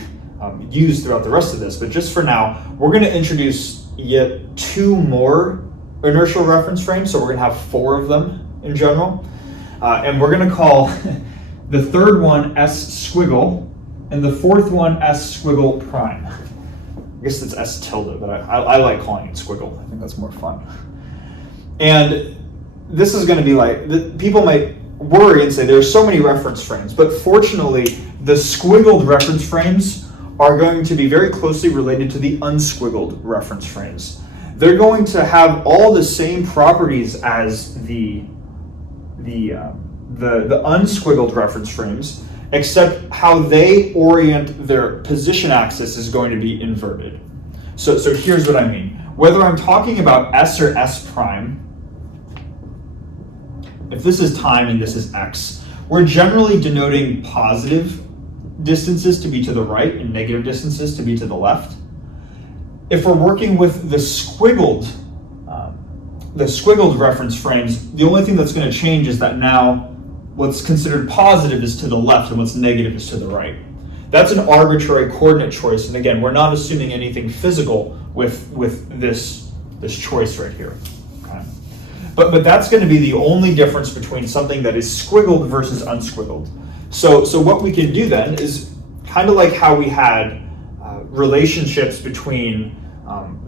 used throughout the rest of this, but just for now, we're going to introduce yet two more inertial reference frames, so we're going to have 4 of them in general. And we're going to call the third one S squiggle, and the fourth one S squiggle prime. I guess it's S tilde, but I like calling it squiggle. I think that's more fun. And this is going to be like, people might worry and say there's so many reference frames, but fortunately, the squiggled reference frames are going to be very closely related to the unsquiggled reference frames. They're going to have all the same properties as the unsquiggled reference frames, except how they orient their position axis is going to be inverted. So here's what I mean. Whether I'm talking about S or S prime, if this is time and this is x, we're generally denoting positive distances to be to the right and negative distances to be to the left. If we're working with the squiggled reference frames, the only thing that's going to change is that now what's considered positive is to the left and what's negative is to the right. That's an arbitrary coordinate choice, and again, we're not assuming anything physical with this choice right here. Okay? But that's going to be the only difference between something that is squiggled versus unsquiggled. So what we can do then is kind of like how we had relationships between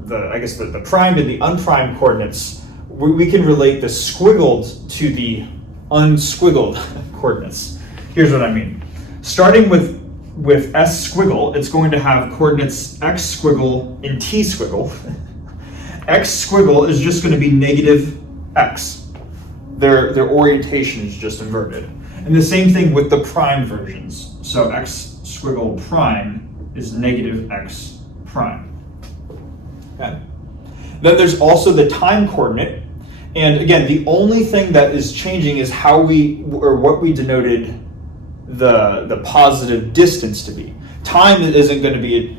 the primed and the unprimed coordinates. We can relate the squiggled to the unsquiggled coordinates. Here's what I mean. Starting with S squiggle, it's going to have coordinates x squiggle and t squiggle. X squiggle is just going to be negative x. Their orientation is just inverted. And the same thing with the prime versions. So x squiggle prime is negative x prime. Okay. Then there's also the time coordinate. And again, the only thing that is changing is what we denoted the positive distance to be. Time isn't going to be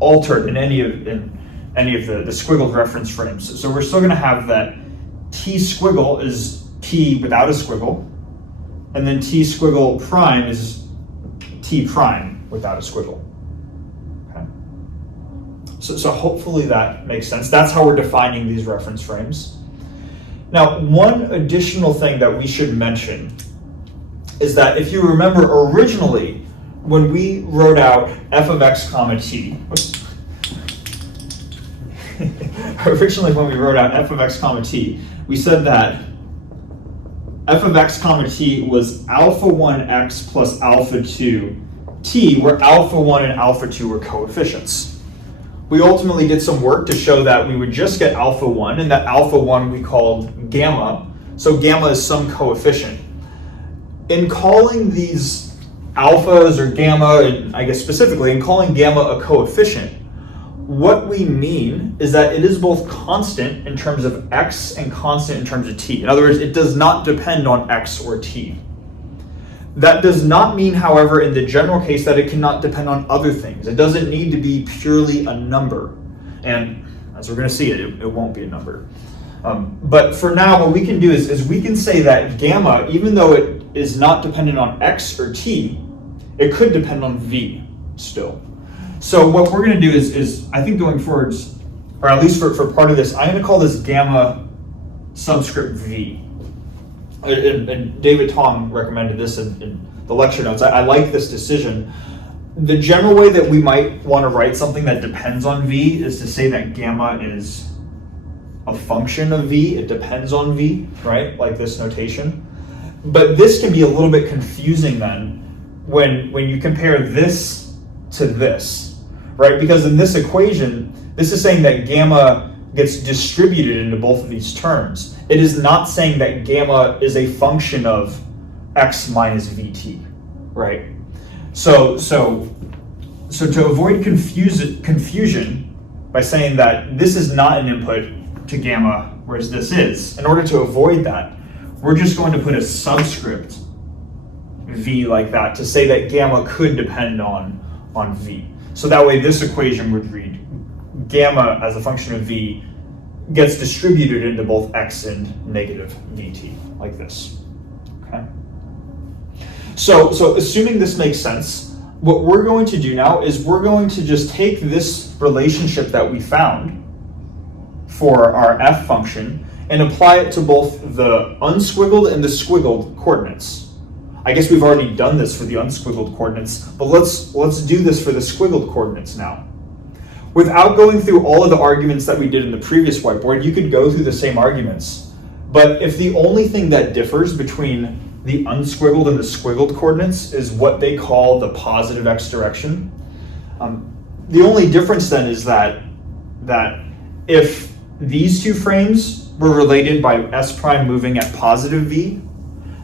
altered in any of the squiggled reference frames. So we're still going to have that t squiggle is t without a squiggle, and then t squiggle prime is t prime without a squiggle. Okay. So hopefully that makes sense. That's how we're defining these reference frames. Now, one additional thing that we should mention is that if you remember originally, when we wrote out f of x comma t, originally when we wrote out f of x comma t, we said that f of x comma t was alpha 1x plus alpha 2 t, where alpha 1 and alpha 2 were coefficients. we ultimately did some work to show that we would just get alpha 1, and that alpha 1 we called gamma. So gamma is some coefficient. In calling these alphas or gamma, and I guess specifically in calling gamma a coefficient, what we mean is that it is both constant in terms of x and constant in terms of t. In other words, it does not depend on x or t. That does not mean, however, in the general case that it cannot depend on other things. It doesn't need to be purely a number. And as we're going to see, it won't be a number. But for now, what we can do is we can say that gamma, even though it is not dependent on x or t, it could depend on v still. So what we're going to do is I think going forwards, or at least for part of this, I'm going to call this gamma subscript v. And David Tong recommended this in the lecture notes. I like this decision. The general way that we might want to write something that depends on v is to say that gamma is a function of v. It depends on v, right? Like this notation. But this can be a little bit confusing then when you compare this to this, right? Because in this equation, this is saying that gamma gets distributed into both of these terms. It is not saying that gamma is a function of x minus vt, right? So to avoid confusion by saying that this is not an input to gamma, whereas this is, in order to avoid that, we're just going to put a subscript v like that to say that gamma could depend on v. So that way this equation would read gamma as a function of v gets distributed into both x and negative vt, like this, okay? So assuming this makes sense, what we're going to do now is we're going to just take this relationship that we found for our f function and apply it to both the unsquiggled and the squiggled coordinates. I guess we've already done this for the unsquiggled coordinates, but let's do this for the squiggled coordinates now. Without going through all of the arguments that we did in the previous whiteboard, you could go through the same arguments. But if the only thing that differs between the unsquiggled and the squiggled coordinates is what they call the positive x direction, the only difference then is that if these two frames were related by s prime moving at positive v,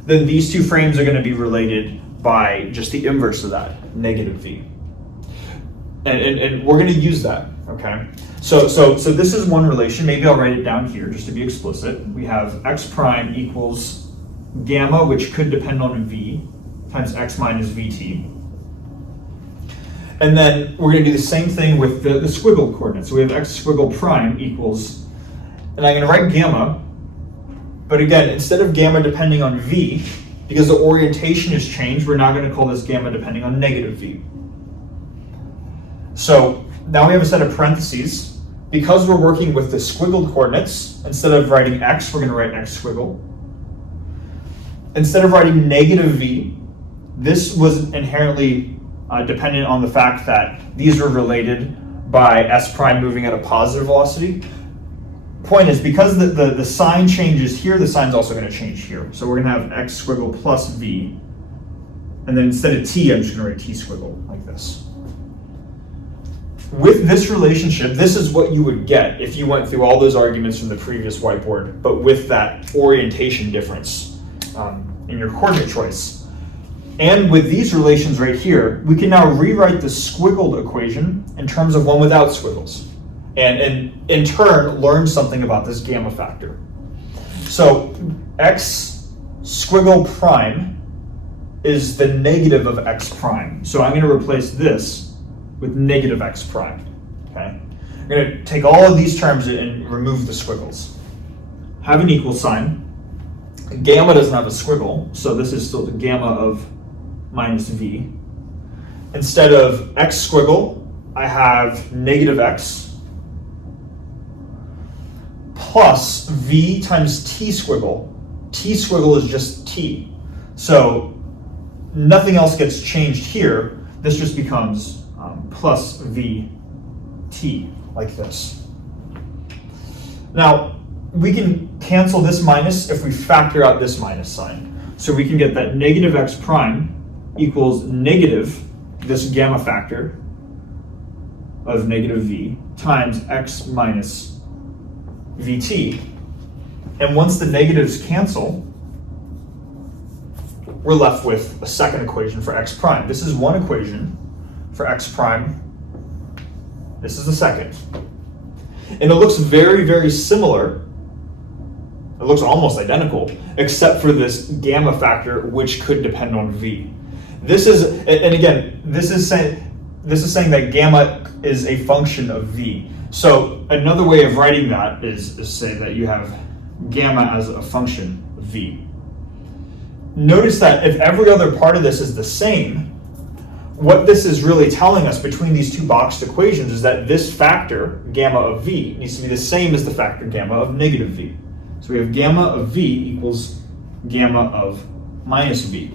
then these two frames are going to be related by just the inverse of that, negative v. And we're going to use that, okay? So this is one relation. Maybe I'll write it down here just to be explicit. We have x prime equals gamma, which could depend on v, times x minus vt. And then we're going to do the same thing with the squiggled coordinates. So we have x squiggle prime equals, and I'm going to write gamma, but again, instead of gamma depending on v, because the orientation has changed, we're now going to call this gamma depending on negative v. So now we have a set of parentheses. Because we're working with the squiggled coordinates, instead of writing x, we're going to write x squiggle. Instead of writing negative v, this was inherently dependent on the fact that these were related by s prime moving at a positive velocity. Point is, because the sign changes here, the sign's also going to change here. So we're going to have x squiggle plus v, and then instead of t, I'm just going to write t squiggle like this. With this relationship, this is what you would get if you went through all those arguments from the previous whiteboard, but with that orientation difference in your coordinate choice. And with these relations right here, we can now rewrite the squiggled equation in terms of one without squiggles, and in turn learn something about this gamma factor. So x squiggle prime is the negative of x prime. So I'm going to replace this with negative x prime, okay? I'm going to take all of these terms and remove the squiggles. Have an equal sign. Gamma doesn't have a squiggle, so this is still the gamma of minus v. Instead of x squiggle, I have negative x plus v times t squiggle. T squiggle is just t. So nothing else gets changed here. This just becomes plus vt, like this. Now, we can cancel this minus if we factor out this minus sign. So we can get that negative x prime equals negative this gamma factor of negative v times x minus vt. And once the negatives cancel, we're left with a second equation for x prime. This is one equation for x prime. This is the second. And it looks very, very similar. It looks almost identical, except for this gamma factor, which could depend on v. This is, and again, this is saying that gamma is a function of v. So another way of writing that is say that you have gamma as a function of v. Notice that if every other part of this is the same, what this is really telling us between these two boxed equations is that this factor, gamma of v, needs to be the same as the factor gamma of negative v. So we have gamma of v equals gamma of minus v.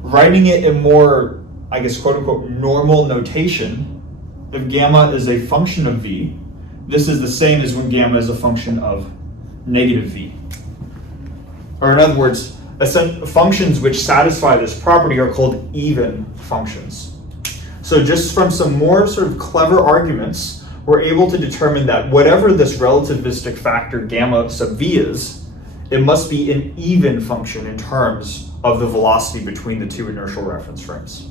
Writing it in more, I guess, quote unquote, normal notation, if gamma is a function of v, this is the same as when gamma is a function of negative v. Or in other words, functions which satisfy this property are called even functions. So just from some more sort of clever arguments, we're able to determine that whatever this relativistic factor gamma sub v is, it must be an even function in terms of the velocity between the two inertial reference frames.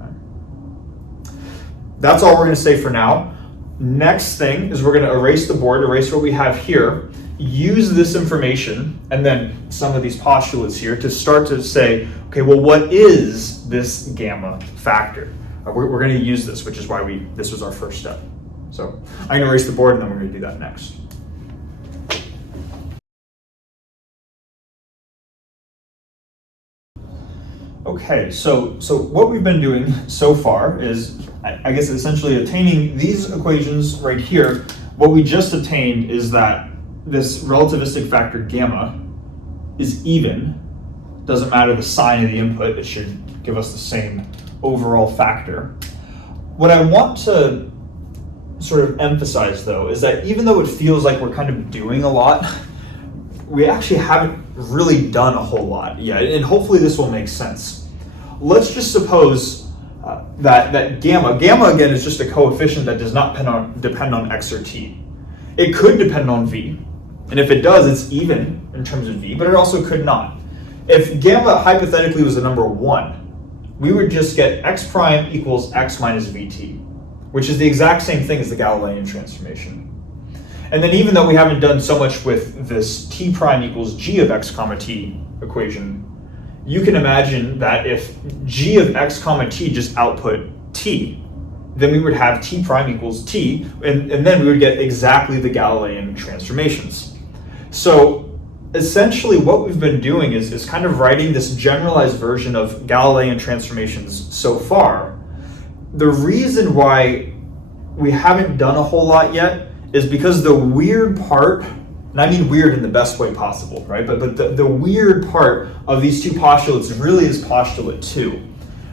Okay. That's all we're going to say for now. Next thing is we're going to erase the board, erase what we have here, use this information and then some of these postulates here to start to say, okay, well, what is this gamma factor? We're going to use this, which is why this was our first step. So I'm going to erase the board and then we're going to do that next. Okay, so what we've been doing so far is, I guess, essentially obtaining these equations right here. What we just obtained is that this relativistic factor gamma is even. Doesn't matter the sign of the input, it should give us the same overall factor. What I want to sort of emphasize, though, is that even though it feels like we're kind of doing a lot, we actually haven't really done a whole lot yet, and hopefully this will make sense. Let's just suppose that gamma again is just a coefficient that does not depend on x or t. It could depend on v, and if it does, it's even in terms of v, but it also could not. If gamma hypothetically was the number 1, we would just get x prime equals x minus vt, which is the exact same thing as the Galilean transformation. And then even though we haven't done so much with this t prime equals g of x comma t equation, you can imagine that if g of x comma t just output t, then we would have t prime equals t, and then we would get exactly the Galilean transformations. So essentially what we've been doing is kind of writing this generalized version of Galilean transformations so far. The reason why we haven't done a whole lot yet is because the weird part, and I mean weird in the best way possible, right? But the weird part of these two postulates really is postulate 2,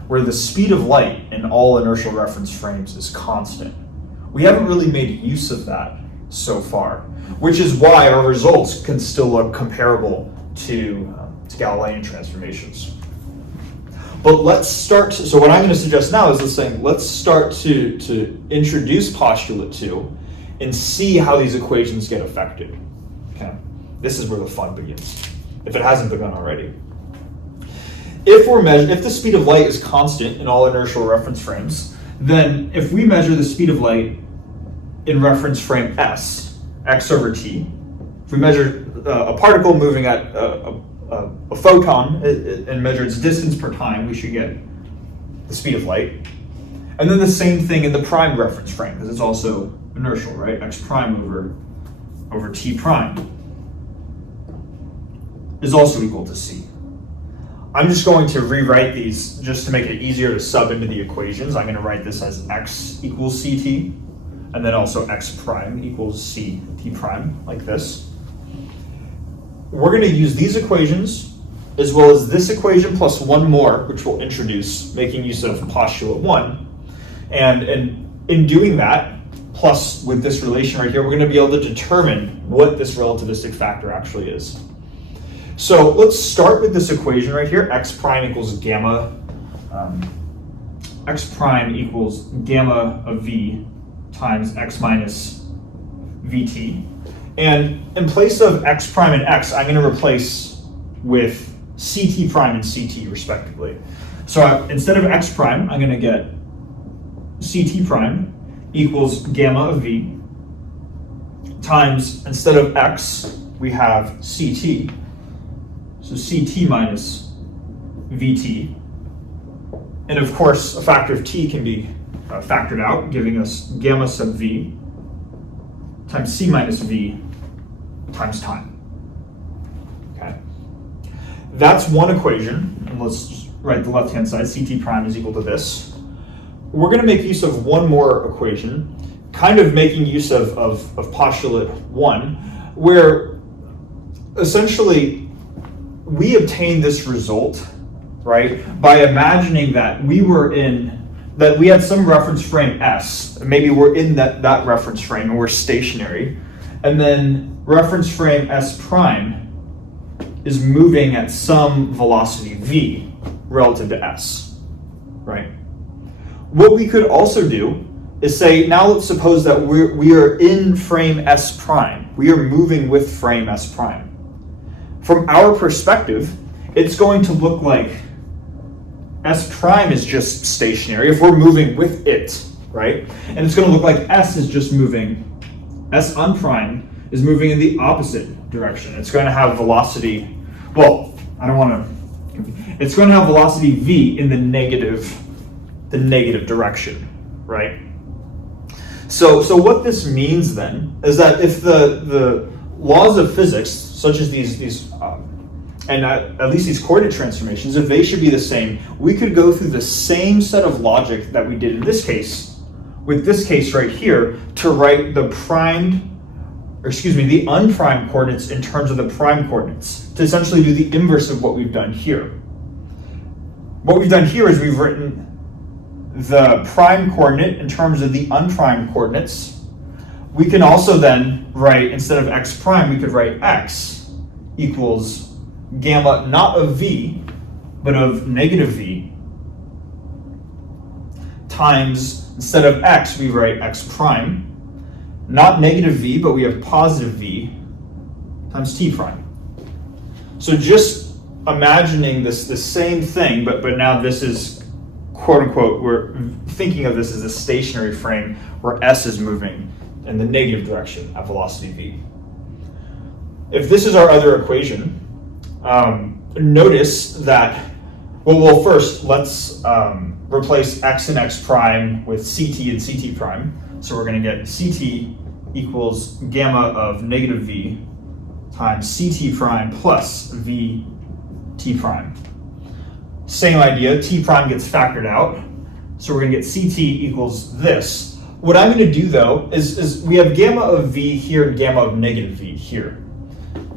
where the speed of light in all inertial reference frames is constant. We haven't really made use of that so far, which is why our results can still look comparable to Galilean transformations. But let's start, so what I'm going to suggest now is let's start to introduce postulate 2 and see how these equations get affected. Okay, this is where the fun begins, if it hasn't begun already. If the speed of light is constant in all inertial reference frames, then if we measure the speed of light in reference frame s, x over t, if we measure a particle moving at a photon and measure its distance per time, we should get the speed of light. And then the same thing in the prime reference frame, because it's also inertial, right? X prime over t prime is also equal to c. I'm just going to rewrite these just to make it easier to sub into the equations. I'm going to write this as x equals ct, and then also x prime equals c t prime, like this. We're going to use these equations as well as this equation plus one more, which we'll introduce, making use of postulate 1. And in doing that, plus with this relation right here, we're going to be able to determine what this relativistic factor actually is. So let's start with this equation right here. X prime equals gamma. X prime equals gamma of v times x minus vt. And in place of x prime and x, I'm going to replace with ct prime and ct respectively. So instead of x prime, I'm going to get ct prime equals gamma of v times, instead of x, we have ct, so ct minus vt. And of course, a factor of t can be factored out, giving us gamma sub v times c minus v times time. Okay, that's one equation. And let's just write the left-hand side, ct prime is equal to this. We're going to make use of one more equation, kind of making use of postulate 1, where essentially we obtain this result, right, by imagining that we had some reference frame S, maybe we're in that reference frame and we're stationary, and then reference frame S prime is moving at some velocity v relative to S, right? What we could also do is say, now let's suppose that we are in frame S prime. We are moving with frame S prime. From our perspective, it's going to look like S prime is just stationary if we're moving with it, right? And it's going to look like S is just moving, S unprimed is moving in the opposite direction. It's going to have velocity, well, it's going to have velocity v in the negative direction, right? So what this means then is that if the laws of physics, such as these and at least these coordinate transformations, if they should be the same, we could go through the same set of logic that we did in this case, with this case right here, to write the unprimed coordinates in terms of the prime coordinates, to essentially do the inverse of what we've done here. What we've done here is we've written the prime coordinate in terms of the unprimed coordinates. We can also then write, instead of x prime, we could write x equals gamma not of v, but of negative v, times, instead of x, we write x prime, not negative v, but we have positive v, times t prime. So just imagining the same thing, but now this is, quote unquote, we're thinking of this as a stationary frame where S is moving in the negative direction at velocity v. If this is our other equation, notice that, well, first let's replace x and x prime with ct and ct prime. So we're going to get ct equals gamma of negative v times ct prime plus v t prime. Same idea, t prime gets factored out, so we're going to get ct equals this. What I'm going to do though is we have gamma of v here and gamma of negative v here.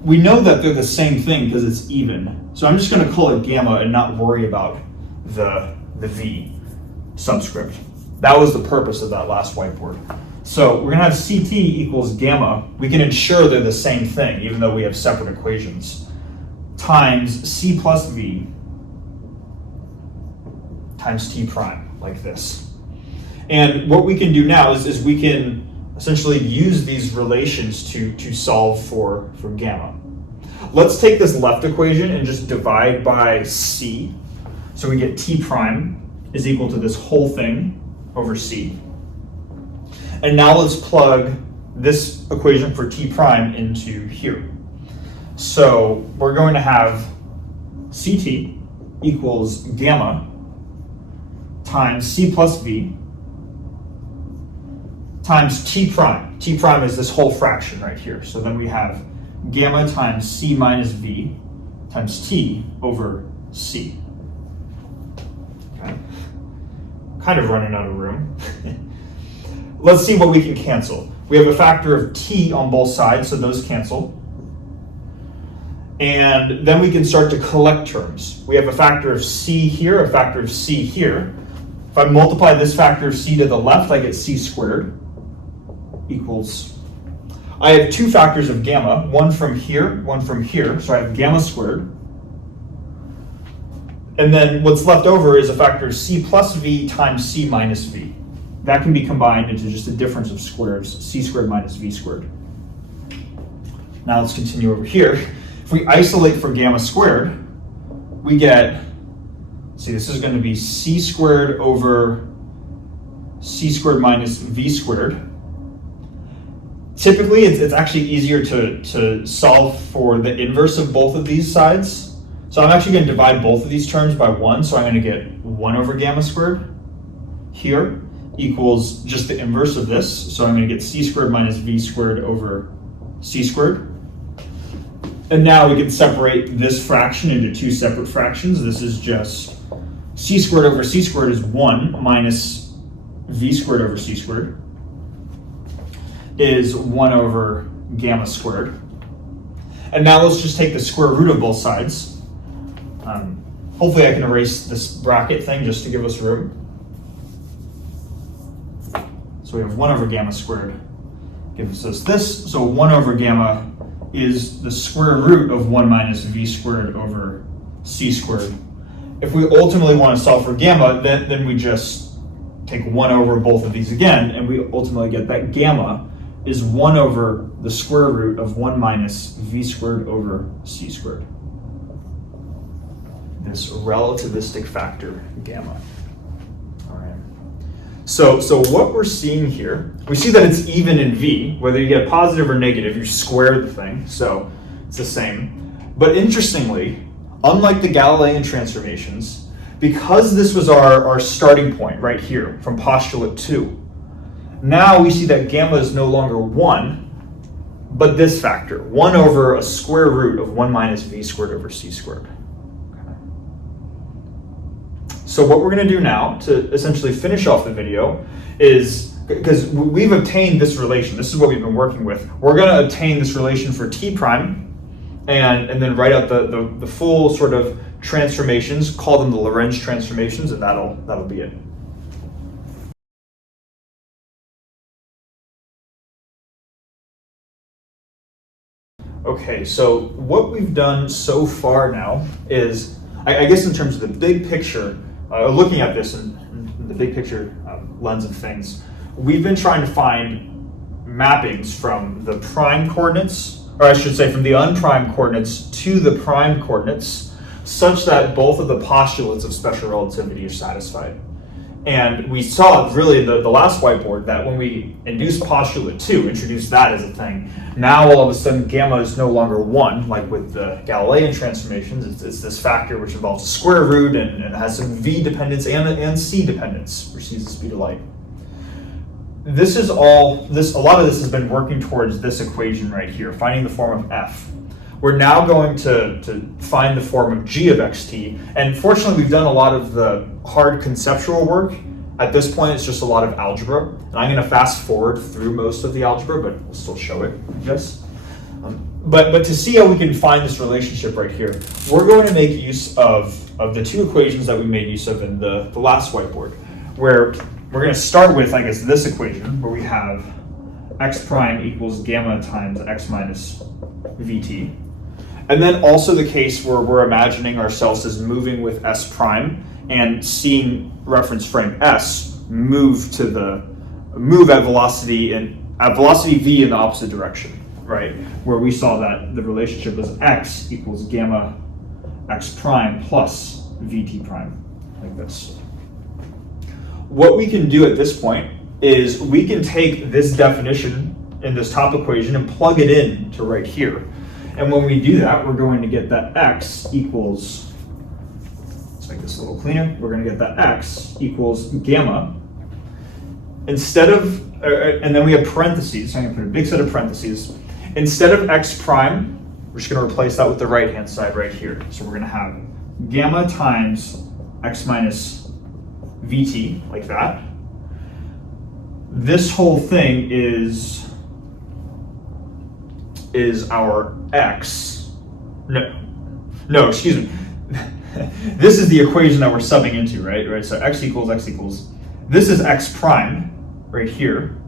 We know that they're the same thing because it's even, so I'm just going to call it gamma and not worry about the v subscript. That was the purpose of that last whiteboard. So we're going to have ct equals gamma. We can ensure they're the same thing even though we have separate equations, times c plus v times t prime, like this. And what we can do now is we can essentially use these relations to solve for gamma. Let's take this left equation and just divide by c. So we get t prime is equal to this whole thing over c. And now let's plug this equation for t prime into here. So we're going to have ct equals gamma times c plus v times t prime. T prime is this whole fraction right here. So then we have gamma times c minus v times t over c. Okay. Kind of running out of room. Let's see what we can cancel. We have a factor of t on both sides, so those cancel. And then we can start to collect terms. We have a factor of c here, a factor of c here. If I multiply this factor of c to the left, I get c squared equals, I have two factors of gamma, one from here, so I have gamma squared. And then what's left over is a factor of c plus v times c minus v. that can be combined into just a difference of squares, c squared minus v squared. Now let's continue over here. If we isolate for gamma squared, we get, see, this is going to be c squared over c squared minus v squared. Typically, it's actually easier to solve for the inverse of both of these sides. So I'm actually going to divide both of these terms by 1, so I'm going to get 1 over gamma squared here equals just the inverse of this. So I'm going to get c squared minus v squared over c squared. And now we can separate this fraction into two separate fractions. This is just c squared over c squared is 1 minus v squared over c squared is 1 over gamma squared. And now let's just take the square root of both sides. Hopefully I can erase this bracket thing just to give us room. So we have 1 over gamma squared gives us this. So 1 over gamma is the square root of 1 minus v squared over c squared. If we ultimately want to solve for gamma, then we just take 1 over both of these again, and we ultimately get that gamma is 1 over the square root of 1 minus v squared over c squared. This relativistic factor, gamma. All right. So what we're seeing here, we see that it's even in v, whether you get positive or negative, you square the thing, so it's the same. But interestingly, unlike the Galilean transformations, because this was our starting point right here from postulate 2, now we see that gamma is no longer 1, but this factor, 1 over a square root of 1 minus v squared over c squared. So what we're going to do now to essentially finish off the video is, because we've obtained this relation, this is what we've been working with, we're going to obtain this relation for t prime and then write out the full sort of transformations, call them the Lorentz transformations, and that'll be it. Okay, so what we've done so far now is, I guess in terms of the big picture, looking at this in the big picture lens of things, we've been trying to find mappings from the prime coordinates, or I should say from the unprimed coordinates to the prime coordinates, such that both of the postulates of special relativity are satisfied. And we saw really in the last whiteboard that when we induce postulate 2, introduce that as a thing, now all of a sudden gamma is no longer 1, like with the Galilean transformations. It's this factor which involves a square root and has some v dependence and c dependence, which is the speed of light. A lot of this has been working towards this equation right here, finding the form of f. We're now going to find the form of g of xt, and fortunately we've done a lot of the hard conceptual work. At this point it's just a lot of algebra, and I'm going to fast forward through most of the algebra, but we'll still show it, I guess. But to see how we can find this relationship right here, we're going to make use of the two equations that we made use of in the last whiteboard, where we're going to start with, I guess, this equation, where we have x prime equals gamma times x minus vt. And then also the case where we're imagining ourselves as moving with s prime and seeing reference frame s move at velocity v in the opposite direction, right? Where we saw that the relationship was x equals gamma x prime plus vt prime, like this. What we can do at this point is we can take this definition in this top equation and plug it in to right here. And when we do that, we're going to get that x equals, let's make this a little cleaner, we're going to get that x equals gamma. Instead of, and then we have parentheses, so I'm going to put a big set of parentheses. Instead of x prime, we're just going to replace that with the right-hand side right here. So we're going to have gamma times x minus vt, like that. This whole thing is our x. No, excuse me. This is the equation that we're subbing into, right? So x equals. This is x prime right here.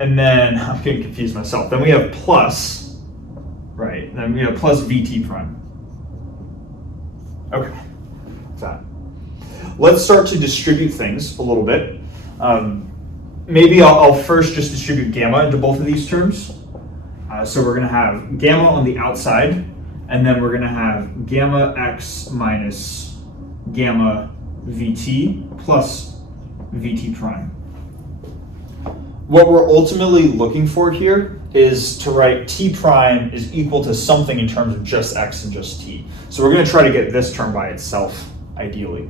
And then I'm getting confused myself. Then we have plus, right? And then we have plus vt prime. Okay, that. Let's start to distribute things a little bit. Maybe I'll first just distribute gamma into both of these terms. So we're going to have gamma on the outside, and then we're going to have gamma x minus gamma vt plus vt prime. What we're ultimately looking for here is to write t prime is equal to something in terms of just x and just t. So we're going to try to get this term by itself, ideally.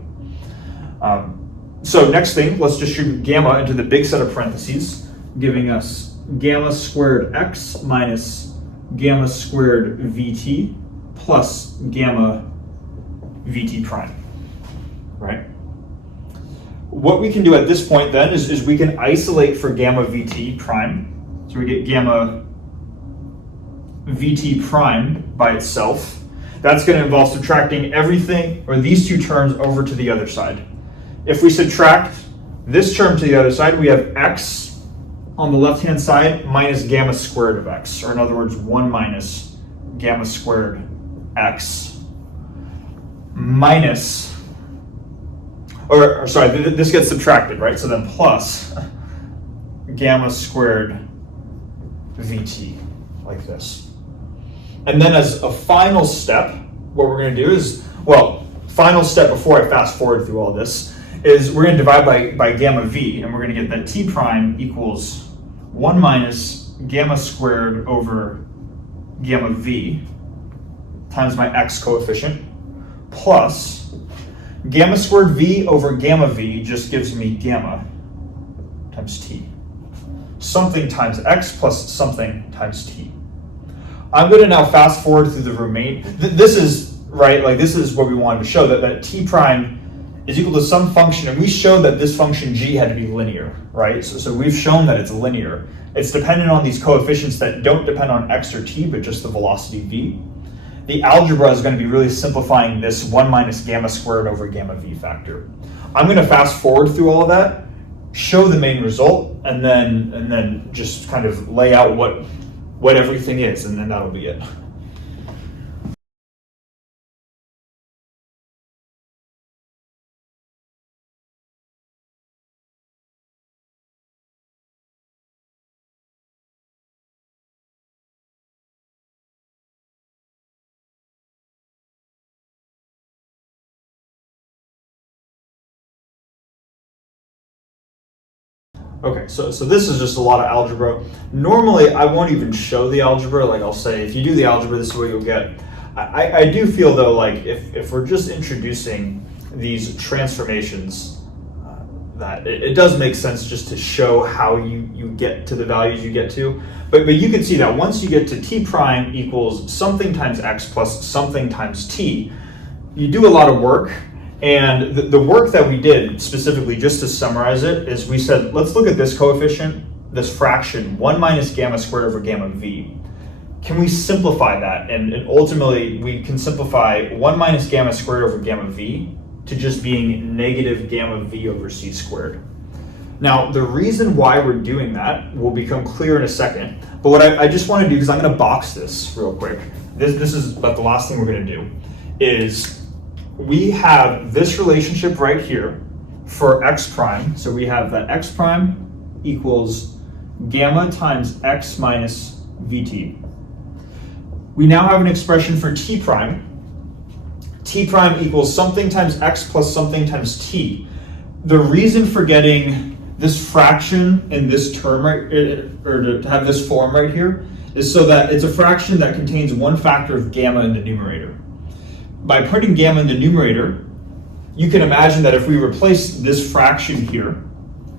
So next thing, let's distribute gamma into the big set of parentheses, giving us gamma squared x minus gamma squared vt plus gamma vt prime, right? What we can do at this point then is we can isolate for gamma vt prime. So we get gamma vt prime by itself. That's going to involve subtracting everything, or these two terms, over to the other side. If we subtract this term to the other side, we have x on the left-hand side minus gamma squared of x, or in other words, 1 minus gamma squared x minus, or sorry, this gets subtracted, right? So then plus gamma squared vt, like this. And then as a final step, what we're going to do is, well, final step before I fast forward through all this, is we're going to divide by gamma v, and we're going to get that t prime equals 1 minus gamma squared over gamma v times my x coefficient plus gamma squared v over gamma v just gives me gamma times t. Something times x plus something times t. I'm going to now fast forward through the this is, right, like this is what we wanted to show, that t prime is equal to some function, and we showed that this function g had to be linear, right? So we've shown that it's linear. It's dependent on these coefficients that don't depend on x or t, but just the velocity v. The algebra is going to be really simplifying this 1 minus gamma squared over gamma v factor. I'm going to fast forward through all of that, show the main result, and then just kind of lay out what everything is, and then that'll be it. Okay, so this is just a lot of algebra. Normally, I won't even show the algebra. Like I'll say, if you do the algebra, this is what you'll get. I do feel though, like if we're just introducing these transformations, that it does make sense just to show how you get to the values you get to. But you can see that once you get to t prime equals something times x plus something times t, you do a lot of work. And the work that we did, specifically, just to summarize it, is we said, let's look at this coefficient, this fraction, 1 minus gamma squared over gamma v. Can we simplify that? And ultimately, we can simplify 1 minus gamma squared over gamma v to just being negative gamma v over c squared. Now, the reason why we're doing that will become clear in a second. But what I just want to do, because I'm going to box this real quick. This is about the last thing we're going to do, is we have this relationship right here for x prime. So we have that x prime equals gamma times x minus vt. We now have an expression for t prime. T prime equals something times x plus something times t. The reason for getting this fraction in this term, right, or to have this form right here, is so that it's a fraction that contains one factor of gamma in the numerator. By putting gamma in the numerator, you can imagine that if we replace this fraction here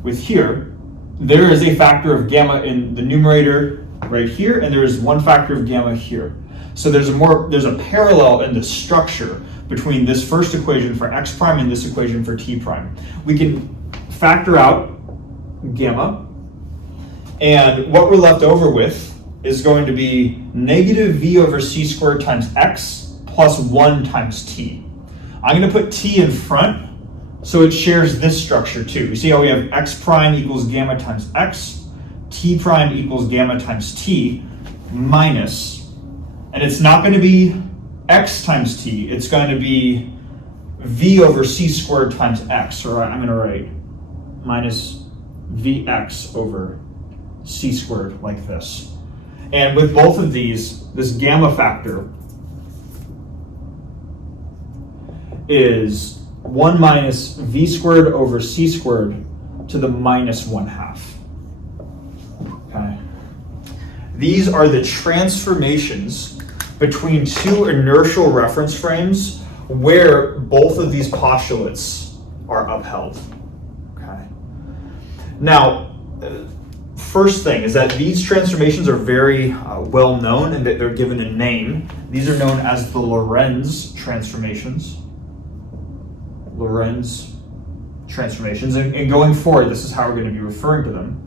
with here, there is a factor of gamma in the numerator right here, and there is one factor of gamma here. So there's a parallel in the structure between this first equation for x prime and this equation for t prime. We can factor out gamma, and what we're left over with is going to be negative v over c squared times x plus 1 times t. I'm going to put t in front so it shares this structure too. You see how we have x prime equals gamma times x, t prime equals gamma times t, minus, and it's not going to be x times t, it's going to be v over c squared times x, or I'm going to write minus Vx over c squared like this. And with both of these, this gamma factor is 1 minus v squared over c squared to the minus 1/2. Okay. These are the transformations between two inertial reference frames where both of these postulates are upheld. Okay. Now, first thing is that these transformations are very well known and that they're given a name. These are known as the Lorentz transformations. Lorentz transformations. And going forward, this is how we're going to be referring to them.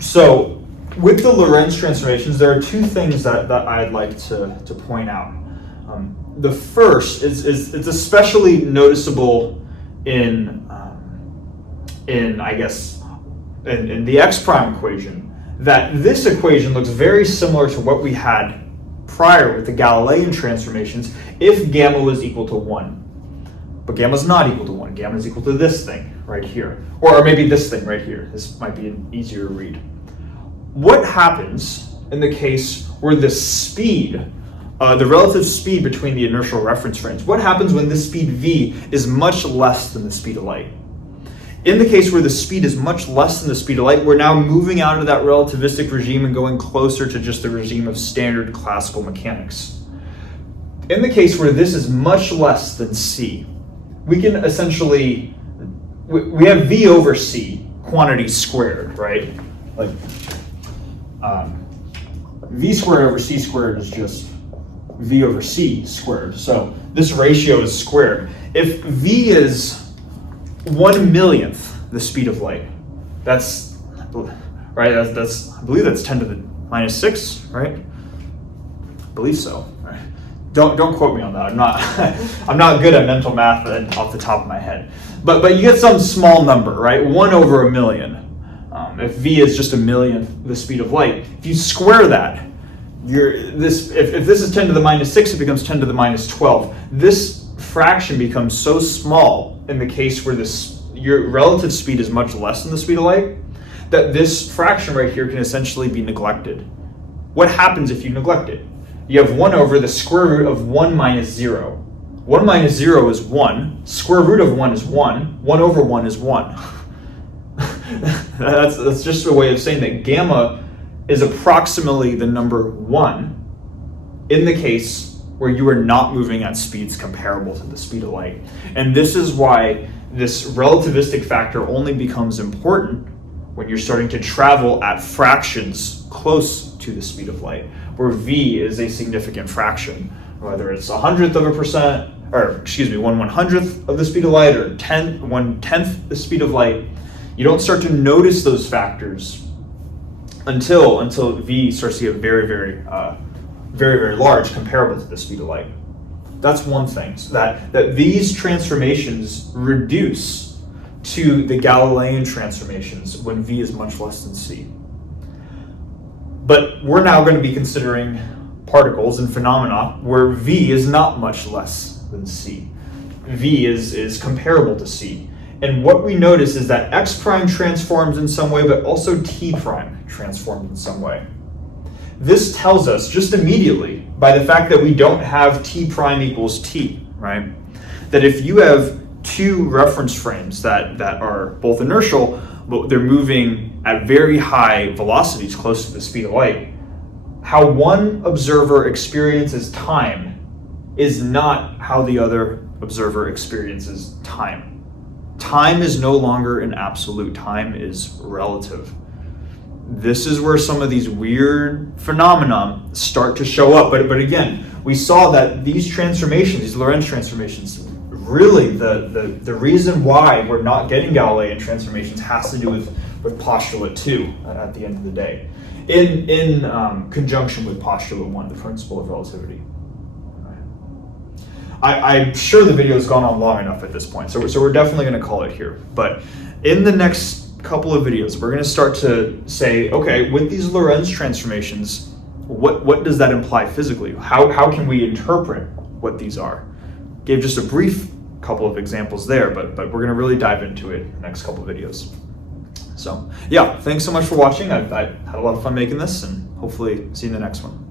So with the Lorentz transformations, there are two things that I'd like to point out. The first is it's especially noticeable in the x prime equation, that this equation looks very similar to what we had prior with the Galilean transformations if gamma was equal to 1. But gamma is not equal to 1. Gamma is equal to this thing right here. Or maybe this thing right here. This might be an easier read. What happens in the case where the speed, the relative speed between the inertial reference frames, what happens when this speed v is much less than the speed of light? In the case where the speed is much less than the speed of light, we're now moving out of that relativistic regime and going closer to just the regime of standard classical mechanics. In the case where this is much less than c, we can essentially, we have v over c, quantity squared, right? Like v squared over c squared is just v over c squared. So this ratio is squared. If v is 1/1,000,000th the speed of light, that's right. That's I believe that's 10 to the minus 6, right? I believe so. Right. Don't quote me on that. I'm not good at mental math off the top of my head. But you get some small number, right? 1/1,000,000. If v is just 1/1,000,000th the speed of light, if you square that, if this is 10 to the minus 6, it becomes 10 to the minus 12. This fraction becomes so small in the case where your relative speed is much less than the speed of light that this fraction right here can essentially be neglected. What happens if you neglect it? You have 1 over the square root of 1 minus 0. 1 minus 0 is 1. Square root of 1 is 1. 1 over 1 is 1. That's just a way of saying that gamma is approximately the number 1 in the case where you are not moving at speeds comparable to the speed of light. And this is why this relativistic factor only becomes important when you're starting to travel at fractions close to the speed of light, where v is a significant fraction, whether it's 1/100th of a percent, or excuse me, 1/100th of the speed of light, or 1/10th the speed of light. You don't start to notice those factors until v starts to get very, very large, comparable to the speed of light. That's one thing. So that these transformations reduce to the Galilean transformations when v is much less than c. But we're now going to be considering particles and phenomena where v is not much less than c. V is comparable to c. And what we notice is that x prime transforms in some way, but also t prime transforms in some way. This tells us just immediately, by the fact that we don't have t prime equals t, right? That if you have two reference frames that are both inertial, but they're moving at very high velocities close to the speed of light, how one observer experiences time is not how the other observer experiences time. Time is no longer an absolute, time is relative. This is where some of these weird phenomena start to show up. But again, we saw that these transformations, these Lorentz transformations, really the reason why we're not getting Galilean transformations has to do with postulate 2 at the end of the day, in conjunction with postulate 1, the principle of relativity. I'm sure the video has gone on long enough at this point, so we're definitely going to call it here. But in the next couple of videos, we're going to start to say, okay, with these Lorentz transformations, what does that imply physically? How can we interpret what these are? Gave just a brief couple of examples there, but we're going to really dive into it in the next couple of videos. So yeah, thanks so much for watching. I had a lot of fun making this, and hopefully see you in the next one.